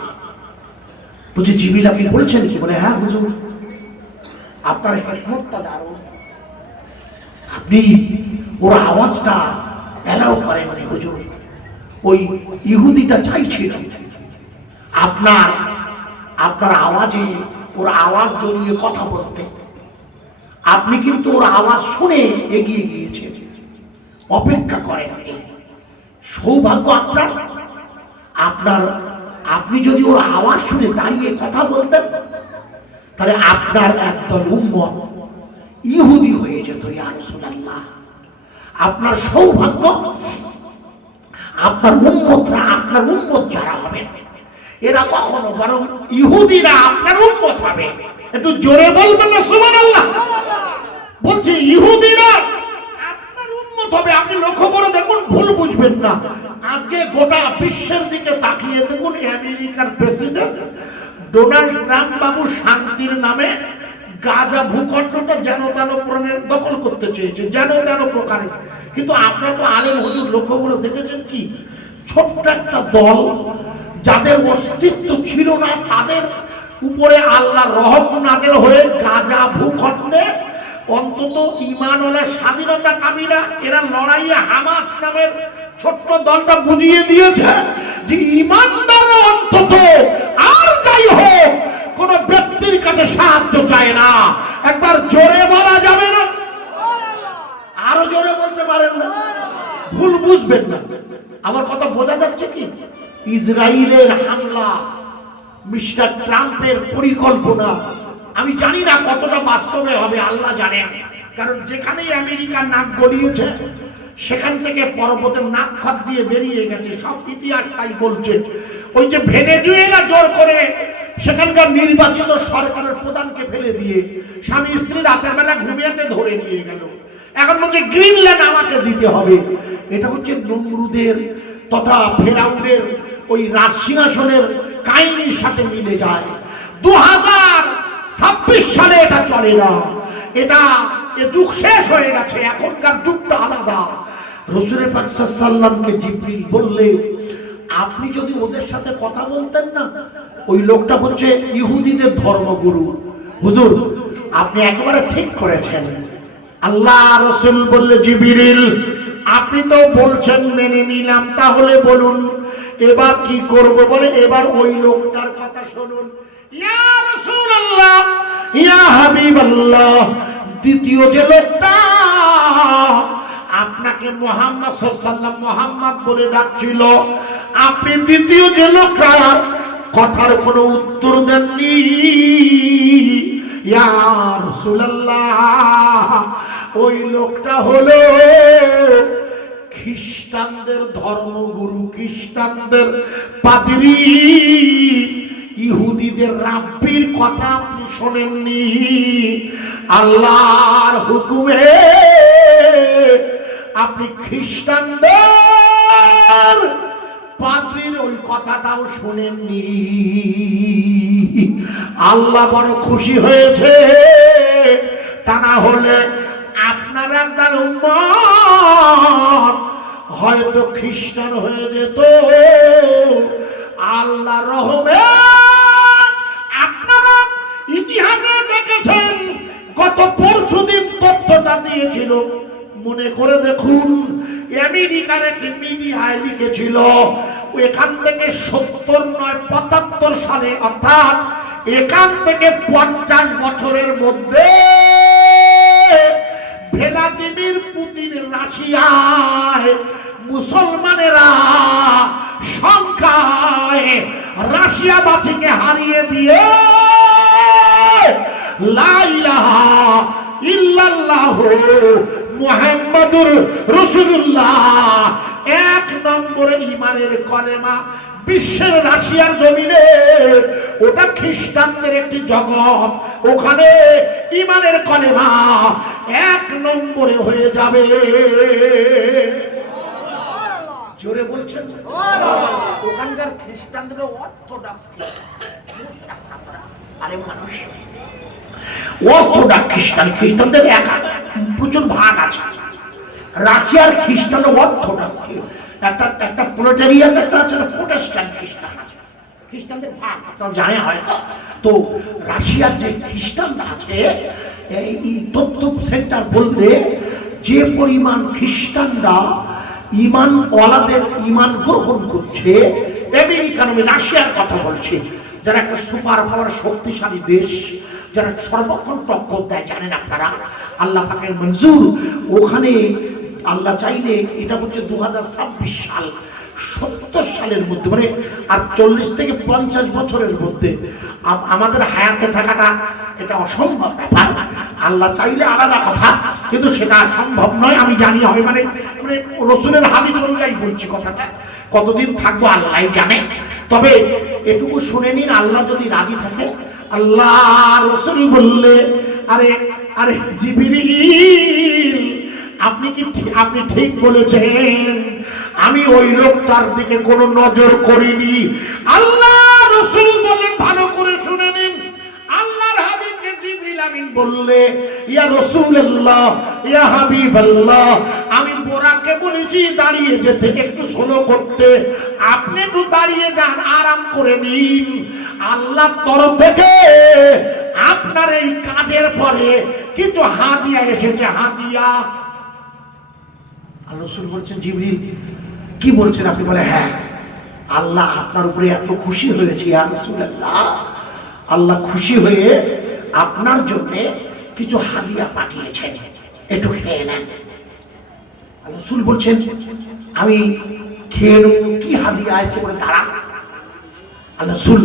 বলছে জিবরিল আপনি বলছেন কি? বলে হ্যাঁ হুজুর, আপনার হিকমতটা দারুণ, আপনি ওর আওয়াজটা এলাও করেন হুজুর। ওই ইহুদিটা চাইছিল আপনার আওয়াজে, ওর আওয়াজ জড়িয়ে কথা বলতে। আপনি কিন্তু ওর আওয়াজ শুনে এগিয়ে গিয়েছেন, অপেক্ষা করেন। সৌভাগ্য আপনার, আপনি যদি ওর আওয়াজ শুনে দাঁড়িয়ে কথা বলতেন, তাহলে আপনার একদল উম্মত ইহুদি হয়ে যেত। ইয়া রাসূলুল্লাহ, আপনার সৌভাগ্য, আপনার উম্মত যারা হবেন এরা কখনো, বরং ইহুদিরা আপনার উম্মত হবে। একটু জোরে বলবেন না সুবহানাল্লাহ? বলছে ইহুদিরা আপনার উম্মত হবে। আপনি লক্ষ্য করে দেখুন, ভুল বুঝবেন না। আজকে গোটা বিশ্বের দিকে তাকিয়ে দেখুন, আমেরিকার প্রেসিডেন্ট ডোনাল্ড ট্রাম্প বাবু শান্তির নামে গাজা ভূখণ্ডটা যেন তেন দখল করতে চেয়েছে, যেন তেন প্রকারে। কিন্তু আপনারা তো আলেম হুজুর লক্ষ্য করে দেখেছেন কি, ছোট্ট একটা দল যাদের অস্তিত্ব ছিল না, তাদের উপরে আল্লাহর রহম নাযিল হয়ে গাজা ভূখণ্ডে অন্তত ঈমানওয়ালা স্বাধীনতা কামীরা এরা লড়াইয়ে হামাস নামের ছোট্ট দলটা বুঝিয়ে দিয়েছে যে ঈমানদার অন্তত আর যাই হোক কোন ব্যক্তির কাছে সাহায্য চায় না। একবার জোরে বলা যাবে না? আরো জোরে বলতে পারেন না? ভুল বুঝবেন না, আমার কথা বোঝা যাচ্ছে কি? ইসরায়েলের হামলা, মিস্টার ট্রাম্পের পরিকল্পনা, আমি জানি না কতটা বাস্তবে হবে, আল্লাহ জানেন। কারণ যেখানেই আমেরিকার নাক গলিয়েছে সেখান থেকে পর্বতের নাক খাত দিয়ে বেরিয়ে গেছে, সব ইতিহাস তাই বলছে। ওই যে ভেনেজুয়েলা জোর করে সেখানকার নির্বাচিত সরকারের প্রধানকে ফেলে দিয়ে স্বামী স্ত্রী রাতের বেলা ঘুমিয়েছে, ধরে নিয়ে গেল। এখন বলছে গ্রিনল্যান্ড আমাকে দিতে হবে। এটা হচ্ছে নমরুদের তথা ফেরাউনের ওই রাজসিংহাসনের কাহিনীর সাথে মিলে যায়। 2026 সালে এটা চলে না, এটা এ যুগ শেষ হয়ে গেছে, এখনকার যুগটা আলাদা। রাসূল পাক সাল্লাল্লাহু আলাইহি ওয়াসাল্লামকে জিবরিল বললে, আপনি যদি ওদের সাথে কথা বলতেন না, ওই লোকটা হচ্ছে ইহুদিদের ধর্মগুরু। হুজুর আপনি একেবারে ঠিক করেছেন। আল্লাহ রাসূল বললে, জিবরিল আপনি তো বলছেন মেনে নিলাম, তাহলে বলুন এবার কি করব? বলে, এবার ওই লোকটার কথা শুনুন। ইয়া রাসূলুল্লাহ, ইয়া হাবিবাল্লাহ, দ্বিতীয় যে লোকটা আপনাকে মুহাম্মদ সাল্লাল্লাহু আলাইহি ওয়াসাল্লাম মুহাম্মদ বলে ডাকছিল, আপনি দ্বিতীয় যে লোকটার কথার কোনো উত্তর দেননি। ইয়া রাসূলুল্লাহ, ওই লোকটা হলো খ্রিস্টানদের ধর্মগুরু, খ্রিস্টানদের পাদ্রী, ইহুদিদের রাব্বির কথা আপনি শোনেননি? আল্লাহর হুকুমে আপনি খ্রিস্টানদের পাদ্রীর ওই কথাটাও শোনেননি। আল্লাহ বড় খুশি হয়েছে। তা না হলে আপনারা তার উম্মত হয়তো খ্রিস্টান হয়ে যেত। আল্লাহ রহমে আপনারা ইতিহাসে দেখেছেন, গত পরশুদিন তথ্যটা দিয়েছিল, মনে করে দেখুন। আমেরিকার একটি মিডিয়ায় লিখেছিল, এখান থেকে ৭০ নয় ৭৫ সালে, অর্থাৎ এখান থেকে ৫০ বছরের মধ্যে ভ্লাদিমির পুতিন রাশিয়ায় মুসলমানেরা সংখ্যায় রাশিয়াবাসীকে হারিয়ে দিয়ে লা ইলাহা ইল্লাল্লাহু মুহাম্মাদুর রাসূলুল্লাহ এক নম্বরে ইমানের কলেমা বিশ্বের রাশিয়ার জমিনে, ওটা খ্রিস্টানদের একটি জগৎ, ওখানে ইমানের কলেমা এক নম্বরে হয়ে যাবে। জোরে বলছেন? ওখানকার খ্রিস্টানদের অর্থোডক্স, আরে মানুষ অর্থোডক্স খ্রিস্টান, খ্রিস্টানদের প্রচুর ভাগ আছে। রাশিয়ার খ্রিস্টান অর্থোডক্স, একটা প্রোটেরিয়ান একটা আছে, প্রোটেস্ট্যান্ট খ্রিস্টান আছে, খ্রিস্টানদের ভাগ আপনারা জানেন হয়তো। তো রাশিয়ার যে খ্রিস্টানরা আছে, এই তথ্য সেন্টার বললে যে পরিমাণ খ্রিস্টানরা ইমান ওয়ালাদের ইমান গ্রহণ করছে, আমেরিকান, আমি রাশিয়ার কথা বলছি, যারা একটা সুপার পাওয়ার শক্তিশালী দেশ, যারা সর্বক্ষণ টক্কর দেয়, জানেন আপনারা, আল্লাহ পাকের মঞ্জুর। ওখানে আল্লাহ চাইলে এটা হচ্ছে 2026 সাল, 70 সালের মধ্যে, মানে আর 40 থেকে 50 বছরের মধ্যে আমাদের হায়াতে থাকাটা এটা অসম্ভব ব্যাপার। আল্লাহ চাইলে আলাদা কথা, কিন্তু সেটা সম্ভব নয়। আমি জানি হয় মানে রসুলের হাদিস অনুযায়ী বলছি কথাটা, কতদিন থাকবো আল্লাহ জানে। তবে এটুকু শুনে নিন, আল্লাহ যদি রাজি থাকে। আল্লাহ রসুল বললে, আরে আরে জিবরিল আপনি ঠিক বলেছেন, আমি ওই লোকটার দিকে কোনো নজর করিনি। আল্লাহ রাসূল বলেন, ভালো করে শুনে নিন। আল্লাহর হাবিবকে জিবরিল আমিন বললে, ইয়া রাসূলুল্লাহ, ইয়া হাবিবাল্লাহ, আমি বোরাককে বলেছি দাঁড়িয়ে যেতে, একটু স্লো করতে, আপনি একটু দাঁড়িয়ে যান, আরাম করে নিন। আল্লাহর তরফ থেকে আপনার এই কাজের পরে কিছু হাদিয়া এসেছে, হাদিয়া। আল্লাহ রাসূল বলছেন, জিবরিল কি বলছেন আপনি? বলে, হ্যাঁ, আল্লাহ আপনার উপরে এত খুশি হয়েছে ইয়া রাসূলুল্লাহ, আল্লাহ খুশি হয়ে আপনার জন্য কিছু হাদিয়া পাঠিয়েছেন, একটু খেয়ে নেন। আল্লাহ রাসূল বলছেন, আমি খেয়ে নেব, কি হাদিয়া আছে? বলে, দাঁড়া। আল্লাহ রাসূল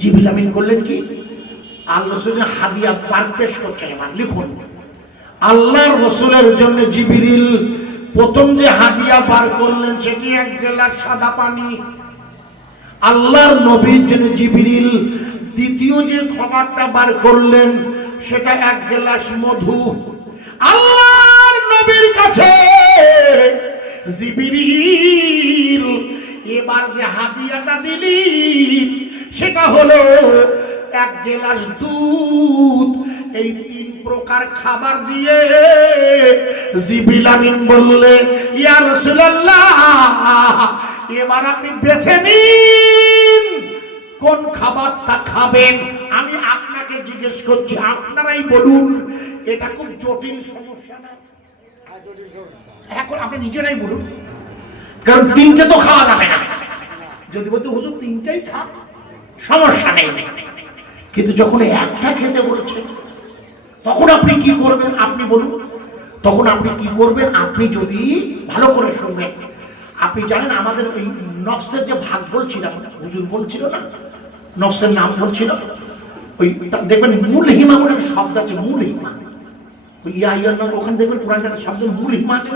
জিবরিল আমিন করলেন কি, আল্লাহ রাসূল হাদিয়া পার পেশ করছেন। এবার লিখুন, আল্লাহর রাসূলের জন্য জিবরিল প্রথম যে হাদিয়া বার করলেন সেটি 1 গ্লাস সাদা পানি। আল্লাহর নবীর জন্য জিবরিল দ্বিতীয় যে খাবারটা বার করলেন সেটা 1 গ্লাস মধু। আল্লাহর নবীর কাছে জিবরিল এবার যে হাদিয়াটা দিলেন সেটা হলো 1 গ্লাস দুধ। এই 3 প্রকার খাবার দিয়ে জিবরিল আমিন বললে, ইয়া রাসূলুল্লাহ, এবার আপনি বেছে নিন কোন খাবারটা খাবেন। আমি আপনাকে জিজ্ঞেস করছি, আপনারাই বলুন। এটা খুব জটিল সমস্যা না? এখন আপনি নিজেরাই বলুন, কারণ তিনটে তো খাওয়া যাবে না। যদি বলতে হুজুর তিনটাই খান, সমস্যা নেই, কিন্তু যখন একটা খেতে বলছে তখন আপনি কি করবেন? আপনি বলুন, তখন আপনি কি করবেন? আপনি যদি ভালো করে শুনবেন, আপনি জানেন আমাদের এই নফসের যে ভাগ বলছিলাম, হুজুর বলছিল না, নফসের নাম বলছিল, ওই দেখবেন মূল হিমা বলে একটা শব্দ আছে, মূল হিমা। ওখানে দেখবেন কোরআনটার শব্দ মূল হিমা আছে।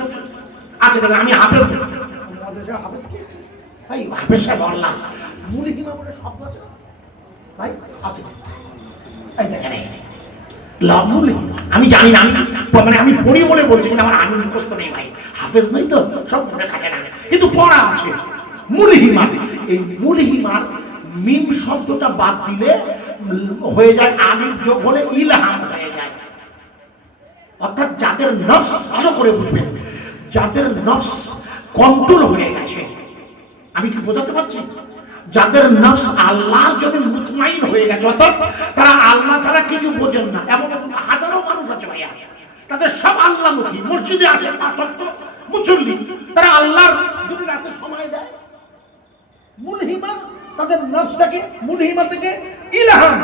আচ্ছা দেখেন, আমি হাফেজ ভাই, হাফেজ সাহেব বললাম মূল হিমা বলে শব্দ আছে ভাই, আছে। এই দেখেন আমি জানি না, মানে আমি পড়ি বলে বলছি, কিন্তু আমার আমি মুখস্থ নেই ভাই, হাফেজ নই তো, সব মনে থাকে না, কিন্তু পড়া আছে। মুলহিমা, এই মুলহিমার মিম শব্দটা বাদ দিলে হয়ে যায় আলিফ যোগ হলে ইলহাম হয়ে যায়। অর্থাৎ যাদের নফস, ভালো করে বুঝবেন, যাদের নফস কন্ট্রোল হয়ে গেছে, আমি কি বোঝাতে পারছি? যাদের নফস আল্লাহর জন্য মুতমাইন হয়ে গেছে, অর্থাৎ তারা আল্লাহ ছাড়া কিছু বোঝেন না। এমন হাজারো মানুষ আছে ভাইয়া, তাদের সব আল্লাহমুখী, মসজিদে আসে, পাঁচ ওয়াক্ত মুসল্লি, তারা আল্লাহর জন্য রাতে সময় দেয়। মুলহিমা, তাদের নফসটাকে মুলহিমা থেকে ইলহাম,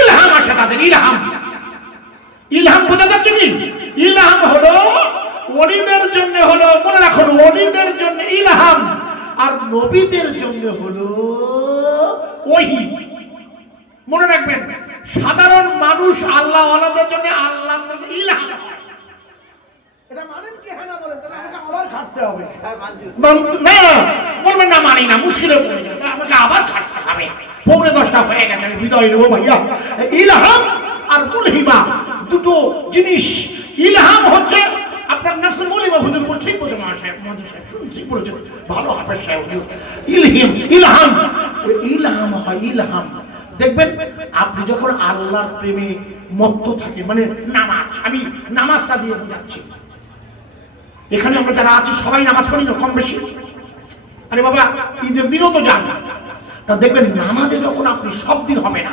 ইলহাম আসে তাদের, ইলহাম। ইলহাম বোঝা যাচ্ছে কি? ইলহাম হলো ওলিদের জন্য, হলো মনে রাখুন, ওলিদের জন্য ইলহাম, আর নবীদের জন্য হলো ওহী। মনে রাখবেন, সাধারণ মানুষ আল্লাহ ওয়ালাদের জন্য আল্লাহ ইলহাম। এটা মানেন কি? হ্যাঁ না বলেন, তাহলে আমাকে আবার খাটতে হবে। না বলবেন না, মানি না, মুশকিলে পড়ে যাবে, আমাকে আবার খাটতে হবে। 9:45 হয়ে গেছে, আমি বিদায় নেবো ভাইয়া। ইলহাম আর মুলহিমা দুটো জিনিস। ইলহাম হচ্ছে আপনার নফসে মুলহিমা, হুজুর বল ঠিক বলেছেন, সাহেব মহাজন সাহেব শুনুন, ঠিক বলেছেন, ভালো হাফেজ সাহেব। ইলহিম, ইলহাম, ইলহাম হয় ইলহাম। দেখবেন আপনি যখন আল্লাহর প্রেমে মত্ত থাকে, মানে নামাজ, আমি নামাজটা দিয়ে বোঝাচ্ছি। এখানে আমরা যারা আছি সবাই নামাজ পড়ি না কম বেশি? আরে বাবা, ঈদের দিনও তো যান। তা দেখবেন নামাজে যখন আপনি সব দিন হবে না,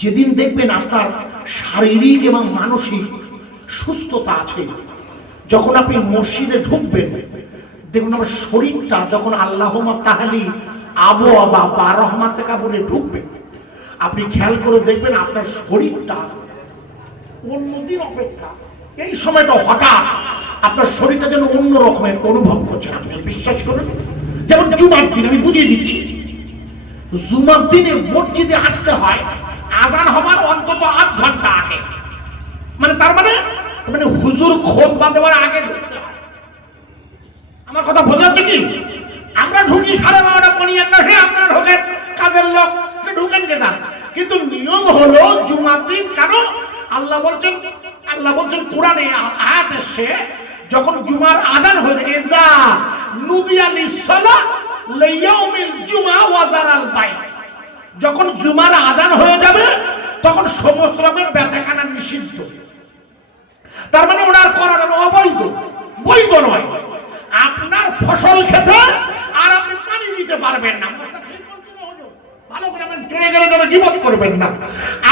যেদিন দেখবেন আপনার শারীরিক এবং মানসিক সুস্থতা আছে, যখন আপনি মসজিদে ঢুকবেন, দেখুন আমার শরীরটা যখন আল্লাহুম্মা তাহলি আবু আবা বা রহমাতিকা বলে ঢুকবেন, আপনি খেয়াল করে দেখবেন আপনার শরীরটা অন্যদিন অপেক্ষা এই সময়টা হঠাৎ আপনার শরীরটা যেন অন্য রকমের অনুভব করছেন। আপনি বিশ্বাস করুন, যেমন জুমার দিন, আমি বুঝিয়ে দিচ্ছি, জুমার দিনে মসজিদে আসতে হয় আজান হবার অন্তত 8 ঘন্টা আগে। মানে তার মানে হুজুর খুতবা দেওয়ার আগে ঢুকতে হয়। আমার কথা বোঝা যাচ্ছে কি? আমরা ঢুকি 12:30 পৌনে 1, আপনারা ঢোকেন, কাজের লোক সে ঢুকেন কে যান, কিন্তু নিয়ম হলো জুমার দিন। কেন? আল্লাহ বলছেন কোরআনে আয়াত এসে, যখন জুমার আজান হয়ে যায়, ইজা নুদিয়া লিসসালাহ লিয়াউমিল জুমআ ওয়া যারাল বাই, যখন জুমার আজান হয়ে যাবে তখন সমস্ত রকমের বেচাকেনা নিষিদ্ধ। তার মানে ওনার করা যাবে অবৈধ, বৈধ নয়। আপনার ফসল খেতে আর আপনি পানি দিতে পারবেন না। ভালো করে চলে গেলে যেন গীবত করবেন না।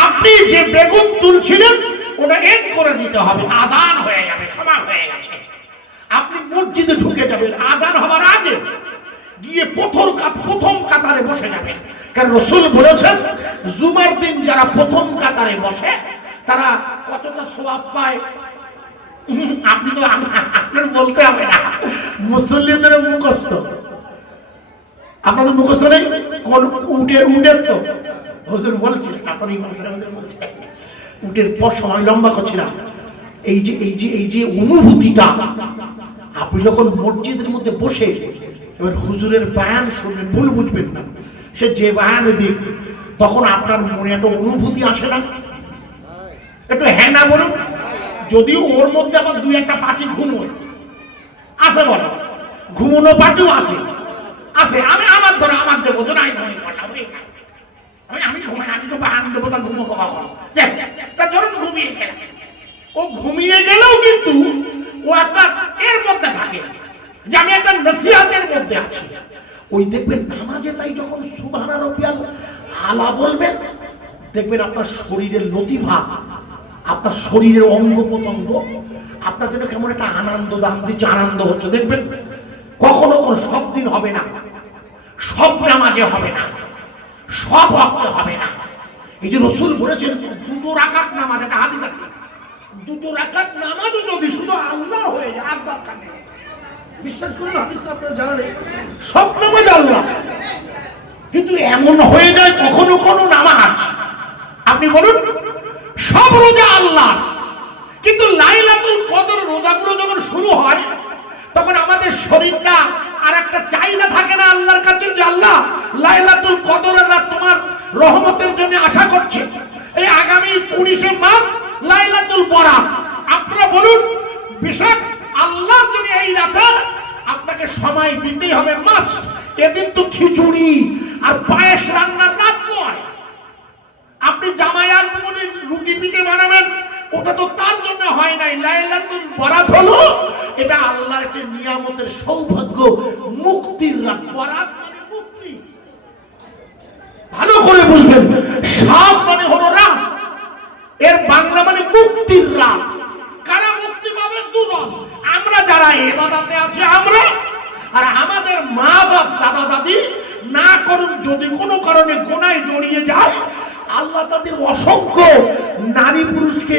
আপনি যে বেগুন তুলছিলেন ওটা এড করে দিতে হবে, আজান হয়ে যাবে, সময় হয়ে গেছে। আপনি মসজিদে ঢুকে যাবেন আজান হবার আগে, গিয়ে প্রথম কাতারে বসে যাবেন। কারণ রাসূল বলেছেন, জুমার দিন যারা প্রথম কাতারে বসে তারা কতটা সওয়াব পায়। আপনি তো, আপনার বলতে হবে না, মুসল্লিদের মুখস্থ। আপনাদের মুখস্থ নেই? কোন উটের তো হুজুর বলছিলেন, আপনার ইমাম সাহেব হুজুর বলছিলেন, উটের পর সময় লম্বা করছিলাম। এই যে অনুভূতিটা, আপনি যখন মসজিদের মধ্যে বসে এবার হুজুরের বয়ান শুনবেন, ভুল বুঝবেন না, সে যে বয়ান দিক, তখন আপনার মনে একটা অনুভূতি আসে না? একটু হ্যাঁ না বলুন। যদিও ওর মধ্যে আবার 2-1টা পার্টি ঘুমোয় আছে, বলো ঘুমোনো পার্টিও আছে। আমি আমার ধরো আমার দেবো তো নাই, আমি ঘুমাই, আমি তো বাহান দেবো, তা ঘুমো ধরুন ঘুমিয়ে গেল। ও ঘুমিয়ে গেলেও কিন্তু ও একটা এর মধ্যে থাকে যে আমি একটা নসিহতের মধ্যে আছি। ওই দেখবেন নামাজে তাই যখন সুবহান রাব্বিয়াল আলা বলবেন, দেখবেন আপনার শরীরের লতিফা, আপনার শরীরের অঙ্গ প্রত্যঙ্গ আপনার জন্য কেমন একটা আনন্দ দান দিচ্ছে, আনন্দ হচ্ছে। দেখবেন কখনো কোনো সব দিন হবে না, সব নামাজে হবে না, সব ওয়াক্তে হবে না। এই যে রাসূল বলেছেন 2 রাকাত নামাজ, একটা হাদিস আছে, 2 রাকাত নামাজও যদি শুধু আল্লাহ হয়ে যায় আর দরকার নেই। বিশ্বাস করুন, হাদিসটা আপনারা জানেন, সব নামাজ আল্লাহ। কিন্তু এমন হয়ে যায় কখনো কোনো নামাজ, আপনি বলুন সব রোজা আল্লাহ, কিন্তু লাইলাতুল কদর রোজাগুলো যখন শুরু হয় তখন আমাদের শরীরটা আর একটা চাহিদা থাকে না আল্লাহর কাছে, যে আল্লাহ লাইলাতুল কদরের রাত তোমার রহমতের জন্য আশা করছে। এই আগামী 19 মার্চ লাইলাতুল বরাত, আপনারা বলুন বিশেষ আল্লাহর জন্য এই রাতে আপনাকে সময় দিতেই হবে, মাস্ট। এদিন তো খিচুড়ি আর পায়েস রান্নার রাত নয়। আপনি জামাই আর রুটি পিঠে বানাবেন, ওটা তো তার জন্য হয় নাই। লাইলাতুল বরাত হলো এটা আল্লাহর একটা নিয়ামতের সৌভাগ্য, মুক্তির রাত। বরাত মানে মুক্তি, ভালো করে বুঝবেন। সাত মানে হলো রাত, এর বাংলা মানে মুক্তির রাত। কারা মুক্তি পাবে? দুজন, আমরা যারা ইবাদতে আছে আমরা, আর আমাদের মা বাপ দাদা দাদি না করুন যদি কোনো কারণে গুনাহে জড়িয়ে যায়, আল্লাহ তাদের অসংখ্য নারী পুরুষকে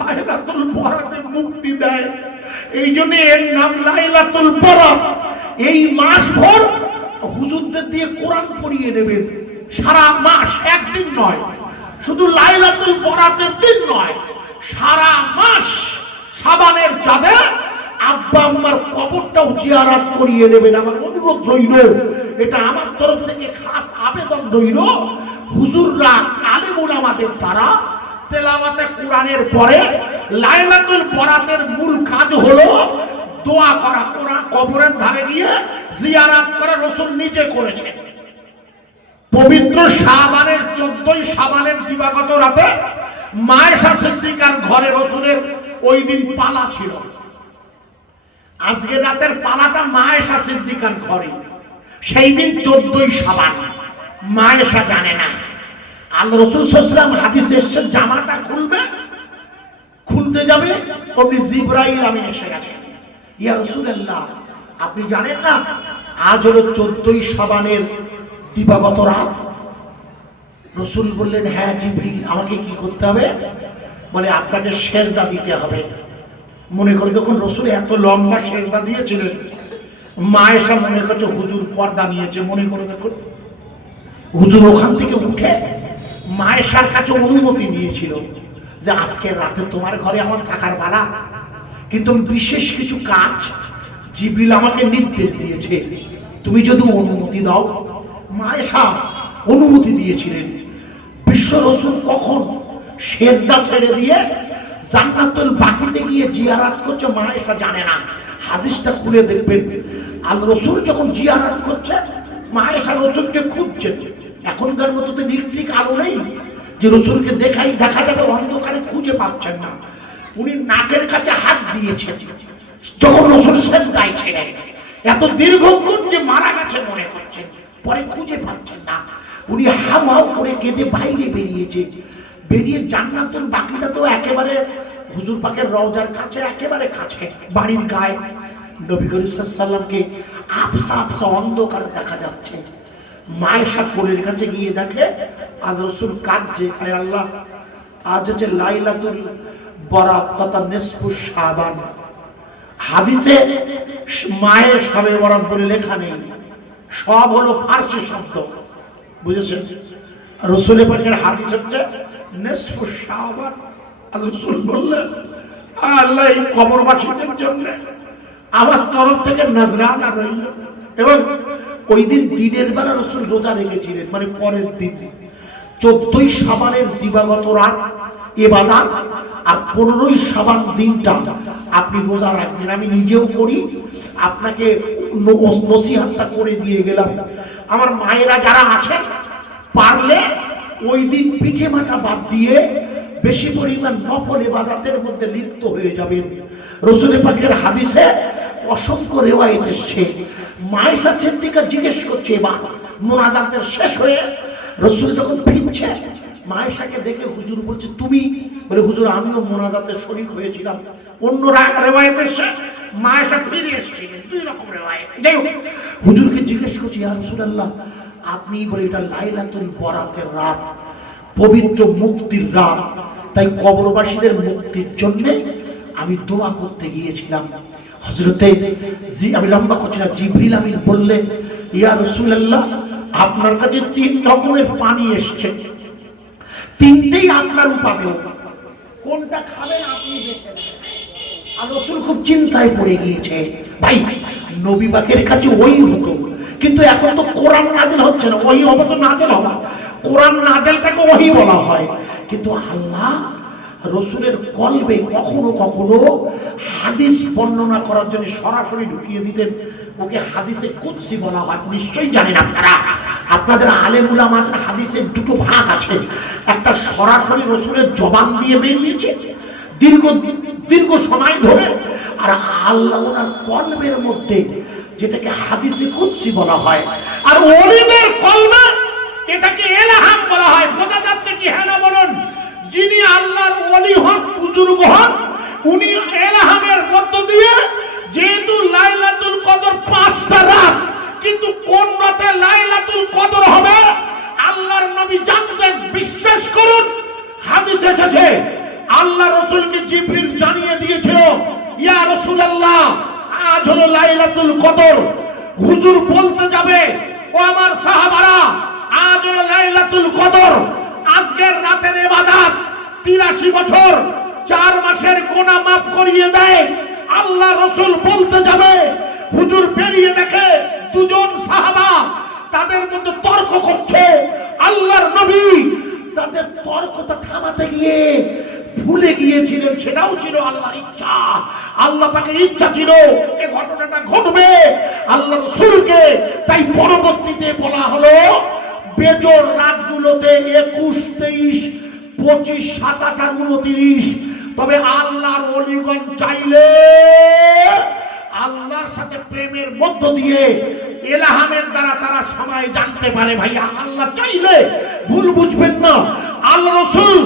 লাইলাতুল বরাতে মুক্তি দেয়। এই জন্য এর নাম লাইলাতুল বরাত। এই মাস ভর হুজুরদের দিয়ে কোরআন পড়িয়ে নেবেন, সারা মাস, একদিন নয়, শুধু লাইলাতুল বরাতের দিন নয়, সারা মাস শাবানের চাঁদে আব্বা আম্মার কবরটাও জিয়ারত করিয়ে নেবেন। আমার অনুরোধ রইল, এটা আমার তরফ থেকে খাস আবেদন রইল, হুজুররা আলেম উলামাদের দ্বারা তেলাওয়াতে কোরআনের পরে লাইলাতুল বরাতের মূল কাজ হলো দোয়া করা, কোরআন কবরের ধারে গিয়ে জিয়ারত করা। রাসূল নিজে করেছেন। পবিত্র শাবানের 14 শাবানের দিবাগত রাতে মায়েশা সিদ্দিকার ঘরে রাসূলের ওই দিন পালা ছিল। আজকে রাতের পালাটা মায়েশা সিদ্দিকার ঘরে, সেই দিন 14 শাবান। মায়েশা জানে না। আল্লাহ রাসূল সাল্লাল্লাহু আলাইহি ওয়াসাল্লাম হাদিসে এসেছে, জামাটা খুলবে, খুলতে যাবে, অমনি জিবরাইল আমিন এসে গেছে। ইয়া রাসূলুল্লাহ, আপনি জানেন না আজ হলো 14 শাবানের দিবাগত রাত? রাসূল বললেন, হ্যাঁ জিবরিল, আমাকে কি করতে হবে? বলে আপনাকে সেজদা দিতে হবে। মনে করে দেখুন রাসূল এত লম্বা সেজদা দিয়েছিলেন, মায়েশা মনে করছে হুজুর পর্দা নিয়েছে। মনে করে দেখুন হুজুর ওখান থেকে উঠে মায়েশার কাছে অনুমতি নিয়েছিল যে আজকের রাতে তোমার ঘরে আমার থাকার পালা, কিন্তু বিশেষ কিছু কাজ জিবরিল আমাকে নির্দেশ দিয়েছে, তুমি যদি অনুমতি দাও। মায়েশা অনুমতি দিয়েছিলেন। বিশ্ব রাসূল কখন সেজদা ছেড়ে দিয়ে জান্নাতুল বাকিতে গিয়ে জিয়ারত করছে মায়েশা জানে না। হাদিসটা খুলে দেখবেন, আল্লাহ রাসূল যখন জিয়ারত করছে মায়েশা রাসূলকে খুঁজছে। এখনকার মতো তো ইলেকট্রিক আলো নেই যে রাসূলকে দেখা যাবে, অন্ধকারে খুঁজে পাচ্ছেন না। উনি নাকের কাছে হাত দিয়েছেন যখন রাসূল সেজদায় ছিলেন। এত দীর্ঘক্ষণ যে মারা গেছে মনে করছেন, পরে খুঁজে পাচ্ছেন না। উনি হাউ হাউ করে কেঁদে বাইরে বেরিয়েছে। বেরিয়ে জান্নাতুল বাকিটা তো একেবারে হুজুর পাকের রওজার কাছে, একেবারে কাছে, বাড়ির গায়ে। নবী করিম সাল্লাল্লাহু আলাইহি ওয়াসাল্লামকে আবসা আবসা অন্ধকারে দেখা যাচ্ছে। মায়েশা কোলের কাছে গিয়ে দেখে আল্লাহ রাসূল কাঁদছে, আয় আল্লাহ, আজ হচ্ছে লাইলাতুল বরাত তথা নিসফু শাবান। হাদিসে মায়ের শবে বরাত বলে লেখা নেই, সব হলো ফারসি শব্দ, বুঝেছেন? রাসূলের পাকের হাদিস হচ্ছে নিসফু শাবান। আল্লাহ রাসূল বললেন, আল্লাহ এই কবরবাসীদের জন্য আমার তরফ থেকে নজরানা রইল। এবং ওই দিন দিনের বেলা রাসূল রোজা রেখেছিলেন, মানে পরের দিন 14 শাবানের দিবাগত রাত ইবাদত, আর 15 শাবান দিনটা আপনি রোজা রাখবেন। আমি নিজেও করি, আপনাকে নসিহতটা করে দিয়ে গেলাম। আমার মায়েরা যারা আছেন পারলে ওই দিন পিঠে মাথা বাদ দিয়ে বেশি পরিমাণ নফল ইবাদতের মধ্যে লিপ্ত হয়ে যাবেন। রাসূল পাকের হাদিসে অসংখ্য রেওয়ায়েত এসছে। মায়েশা সিদ্দিকা জিজ্ঞেস করছে, এবার মুনাজাতের শেষ হয়ে রাসূল যখন ফিরছে, মায়েশাকে দেখে হুজুর বলছে তুমি? বলে হুজুর আমিও মুনাজাতের শরীক হয়েছিলাম। অন্য রেওয়ায়েত এসছে মায়েশা ফিরে এসেছিলেন, দুই রকম রেওয়ায়েত। যাই হোক, হুজুরকে জিজ্ঞেস করছি, ইয়া রাসূলুল্লাহ আপনি বলে এটা লাইলাতুল বরাতের রাত, পবিত্র মুক্তির রাত, তাই কবরবাসীদের মুক্তির জন্য আমি দোয়া করতে গিয়েছিলাম। হযরতে আমি লম্বা করছি না, জিবরিল আমিন বললেন, ইয়া রাসূলুল্লাহ আপনার কাছে 3 রকমের পানি এসেছে, তিনটেই আপনার উপাদেয়, কোনটা খাবেন আপনি বেছে নেন। আর রাসূল খুব চিন্তায় পড়ে গিয়েছে। ভাই নবী পাকের কাছে ওই হতো, কিন্তু এখন তো কোরআন নাযিল হচ্ছে না, ওই হবে তো নাযিল হবে, কোরআন নাযিলটাকে ওহী বলা হয়। কিন্তু আল্লাহ রাসূলের কলবে কখনো কখনো হাদিস বর্ণনা করার জন্য সরাসরি ঢুকিয়ে দিতেন, ওকে হাদিসে কুদসি বলা হয়। নিশ্চয়ই জানেন আপনারা, আপনাদের আলেম উলামা আছেন, হাদিসের দুটো ভাগ আছে, একটা সরাসরি রাসূলের জবান দিয়ে বেরিয়েছে দীর্ঘ সময় ধরে, আর আল্লাহ ওনার কলবের মধ্যে, যেটাকে হাদিসে কুদসি বলা হয়। আর ওলিদের কলবে এটাকে ইলহাম বলা হয়। বোঝা যাচ্ছে কি? হ্যাঁ না বলুন। যিনি আল্লাহর ওলি হন, বুজুর্গ হন, উনি ইলহামের মধ্য দিয়ে, যেহেতু লাইলাতুল কদর 5টা রাত, কিন্তু কোন রাতে লাইলাতুল কদর হবে আল্লাহর নবী জানতেন। বিশ্বাস করুন, হাদিসে এসেছে আল্লাহ রাসূলকে জিবরিল জানিয়ে দিয়েছিল, ইয়া রাসূলুল্লাহ আজ হলো লাইলাতুল কদর। হুজুর বলতে যাবে, ও আমার সাহাবারা আজ হলো লাইলাতুল কদর, আজকের রাতের ইবাদত 83 বছর 4 মাসের গুনাহ মাফ করিয়ে দেয়। আল্লাহ রাসূল বলতে যাবে, হুজুর বেরিয়ে দেখে দুজন সাহাবা তাদের মধ্যে তর্ক করছে। আল্লাহর নবী তাদের তর্কটা থামাতে গিয়ে ভুলে গিয়েছিলেন, সেটাও ছিল আল্লাহর ইচ্ছা। আল্লাহ পাকের ইচ্ছা ছিল এই ঘটনাটা ঘটবে আল্লাহ রাসূলকে, তাই পরবর্তীতে বলা হলো বেজোর রাতগুলোতে 21, 23, 25, 27 আর 29। তবে আল্লাহর ওলিগণ চাইলে আল্লাহর সাথে প্রেমের মধ্য দিয়ে ইলহামের দ্বারা তারা সময় জানতে পারে। ভাইয়া আল্লাহ চাইলে, ভুল বুঝবেন না, আল্লাহ রাসূল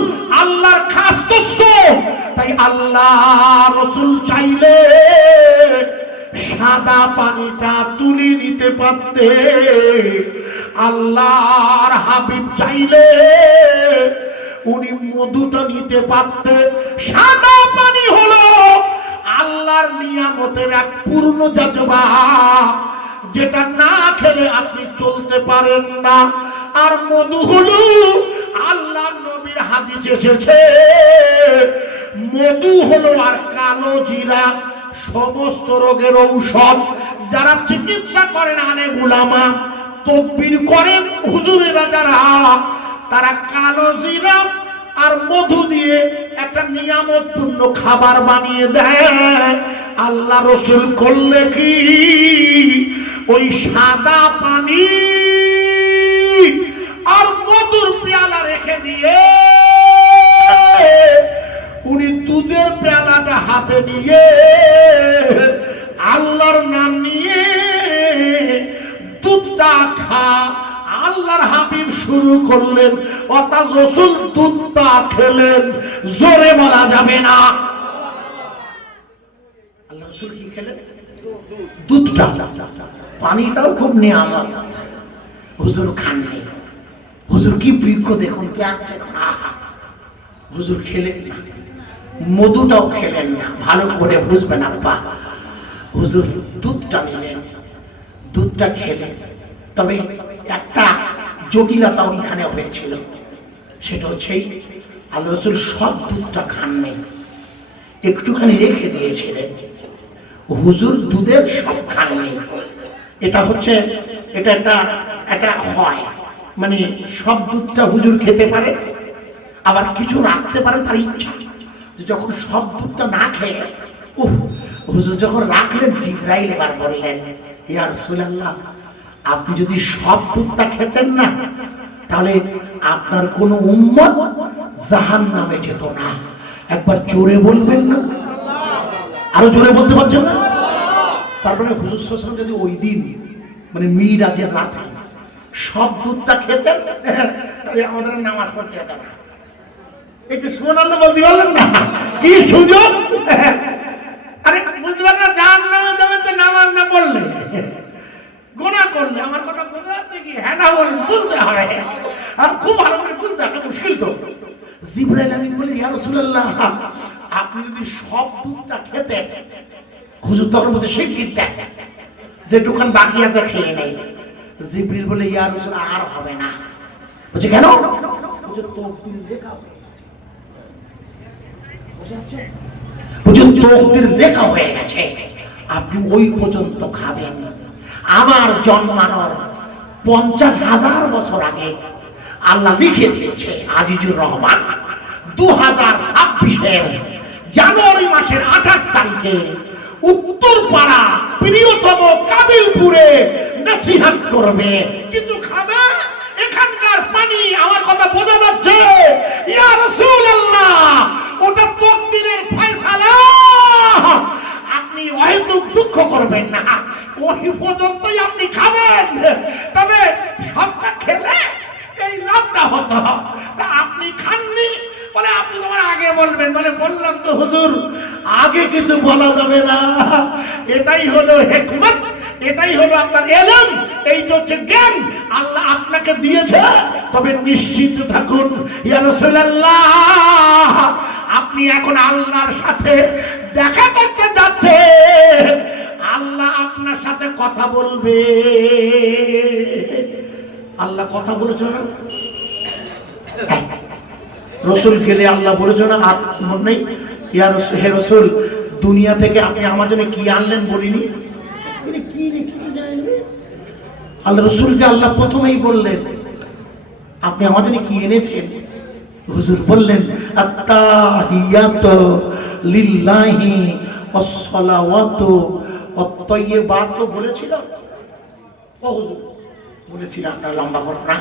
আল্লাহর খাস দোস্ত, তাই আল্লাহ রাসূল চাইলে সাদা পানিটা তুলে নিতে পারতে, আল্লাহর হাবিব চাইলে উনি মধুটা নিতে পারতে। সাদা পানি হলো আল্লাহর নিয়ামতের এক পূর্ণ জাজবা, যেটা না খেলে আপনি চলতে পারেন না। আর মধু হলো আল্লাহর নবীর হাদিসে এসেছে, মধু হলো আর কালো জিরা সমস্ত রোগের ঔষধ। যারা চিকিৎসা করেন, আলেম উলামা তদবির করেন, হুজুরেরা যারা, তারা কালো জিরা আর মধু দিয়ে একটা নিয়ামতপূর্ণ খাবার বানিয়ে দেয়। আল্লাহ রাসূল করলে কি, ওই সাদা পানি আর মধুর পেয়ালা রেখে দিয়ে উনি দুধের পেয়ালাটা হাতে নিয়ে আল্লাহর নাম নিয়ে দুধটা খা, আল্লাহর হাবিব শুরু করলেন, অর্থাৎ রাসূল দুধটা খেলেন। জোরে বলা যাবে না। আল্লাহ রাসূল কি খেলেন? দুধটা। পানিটাও খুব নিয়ামত, হুজুর খাননি। হুজুর কি বৃক্ষ দেখুন, জ্ঞান দেখুন, আহা! হুজুর খেলেন না, মধুটাও খেলেন না। ভালো করে বুঝবেন আব্বা, হুজুর দুধটা নিলেন, দুধটা খেলেন। তবে একটা জটিলতা ওইখানে হয়েছিল, সেটা হচ্ছে আল্লাহ রাসূল সব দুধটা খাননি, একটুখানি রেখে দিয়েছিলেন। হুজুর দুধের সব খাননি। এটা হচ্ছে এটা হয়, মানে সব দুধটা হুজুর খেতে পারে, আবার কিছু রাখতে পারে তার ইচ্ছা। যখন সব দুধটা না খেয়ে হুজুর যখন রাখলেন, জিবরাইল এবার বললেন, ইয়া রাসূলুল্লাহ আপনি যদি সব দুধটা খেতেন না, তাহলে আপনার কোন উম্মত জাহান্নামে যেত না। একবার জোরে বলবেন না? আরো জোরে বলতে পারছেন না? তারপরে হুজুর সাল্লাল্লাহু আলাইহি যদি ওই দিন মানে মিরাজের রাতে সব দুধটা খেতেন, তাহলে আমাদের নামাজ পড়তে হতো না। একটু সুবহানাল্লাহ বলতে পারলেন না? কি সুযোগ! আরে বুঝতে পারেন না, জাহান্নামে যাবেন তো নামাজ না পড়লে, গুনাহ করলে। আমার কথা বোঝা যাচ্ছে কি? হ্যাঁ না বল, বুঝতে হয়, আর খুব ভালো করে বুঝতে একটা মুশকিল তো। জিবরাইল আমিন বলেন, ইয়া রাসূলুল্লাহ, আপনি যদি সব দুধটা খেতেন, হুজুর তখন বলতে শিগগির দেন, যে দোকান বাকি আছে খেয়ে নেই। জিবরিল বলে, ইয়া রাসূল আর হবে না। বলছে কেন? বলছে তকদির লেখা হয়ে গেছে। বুঝাচ্ছে? বলছে তকদির লেখা হয়ে গেছে, আপনি ওই পর্যন্ত খাবেন। আমার জন্মানোর 50,000 বছর আগে আল্লাহ লিখে দিয়েছে, আজিজুর রহমান 2026-এর জানুয়ারি মাসের 28 তারিখে উত্তরপাড়া প্রিয়তম কাবিলপুরে নসিহত করবে, কিন্তু খাবে এখানকার পানি। আমার কথা বোঝা যাচ্ছে? ইয়া রাসূলুল্লাহ, ওটা তকদিরের ফয়সালা, আপনি অহেতুক দুঃখ করবেন না, ওই পর্যন্তই আপনি খাবেন। তবে সবটা খেলে এই লাভটা হতো, তা আপনি খাননি বলে আপনি তোমার আগে বলবেন। বলে বললাম তো হুজুর, আগে কিছু বলা যাবে না। এটাই হলো হিকমত, এটাই হলো আপনার ইলম, এইটা হচ্ছে জ্ঞান আল্লাহ আপনাকে দিয়েছে। তবে নিশ্চিত থাকুন ইয়া রাসূলুল্লাহ, আপনি এখন আল্লাহর সাথে দেখা করতে যাচ্ছেন, আল্লাহ আপনার সাথে কথা বলবে। আল্লাহ কথা বলেছে না? রসুল গেলে আল্লাহ বলেছে না? আর মনে নেই? ইয়া রাসূল, হে রাসূল, দুনিয়া থেকে আপনি আমার জন্য কি আনলেন বলিনি? আল্লাহ রসুলকে আল্লাহ প্রথমেই বললেন, আপনি আমার জন্য কি এনেছেন? হুজুর বললেন, আত্তাহিয়াতু লিল্লাহি ওয়াসসালাওয়াতু ওয়াত-তাইয়্যিবাতু। বলেছিল ও হুজুর? বলেছিল। আপনার লম্বা করব না।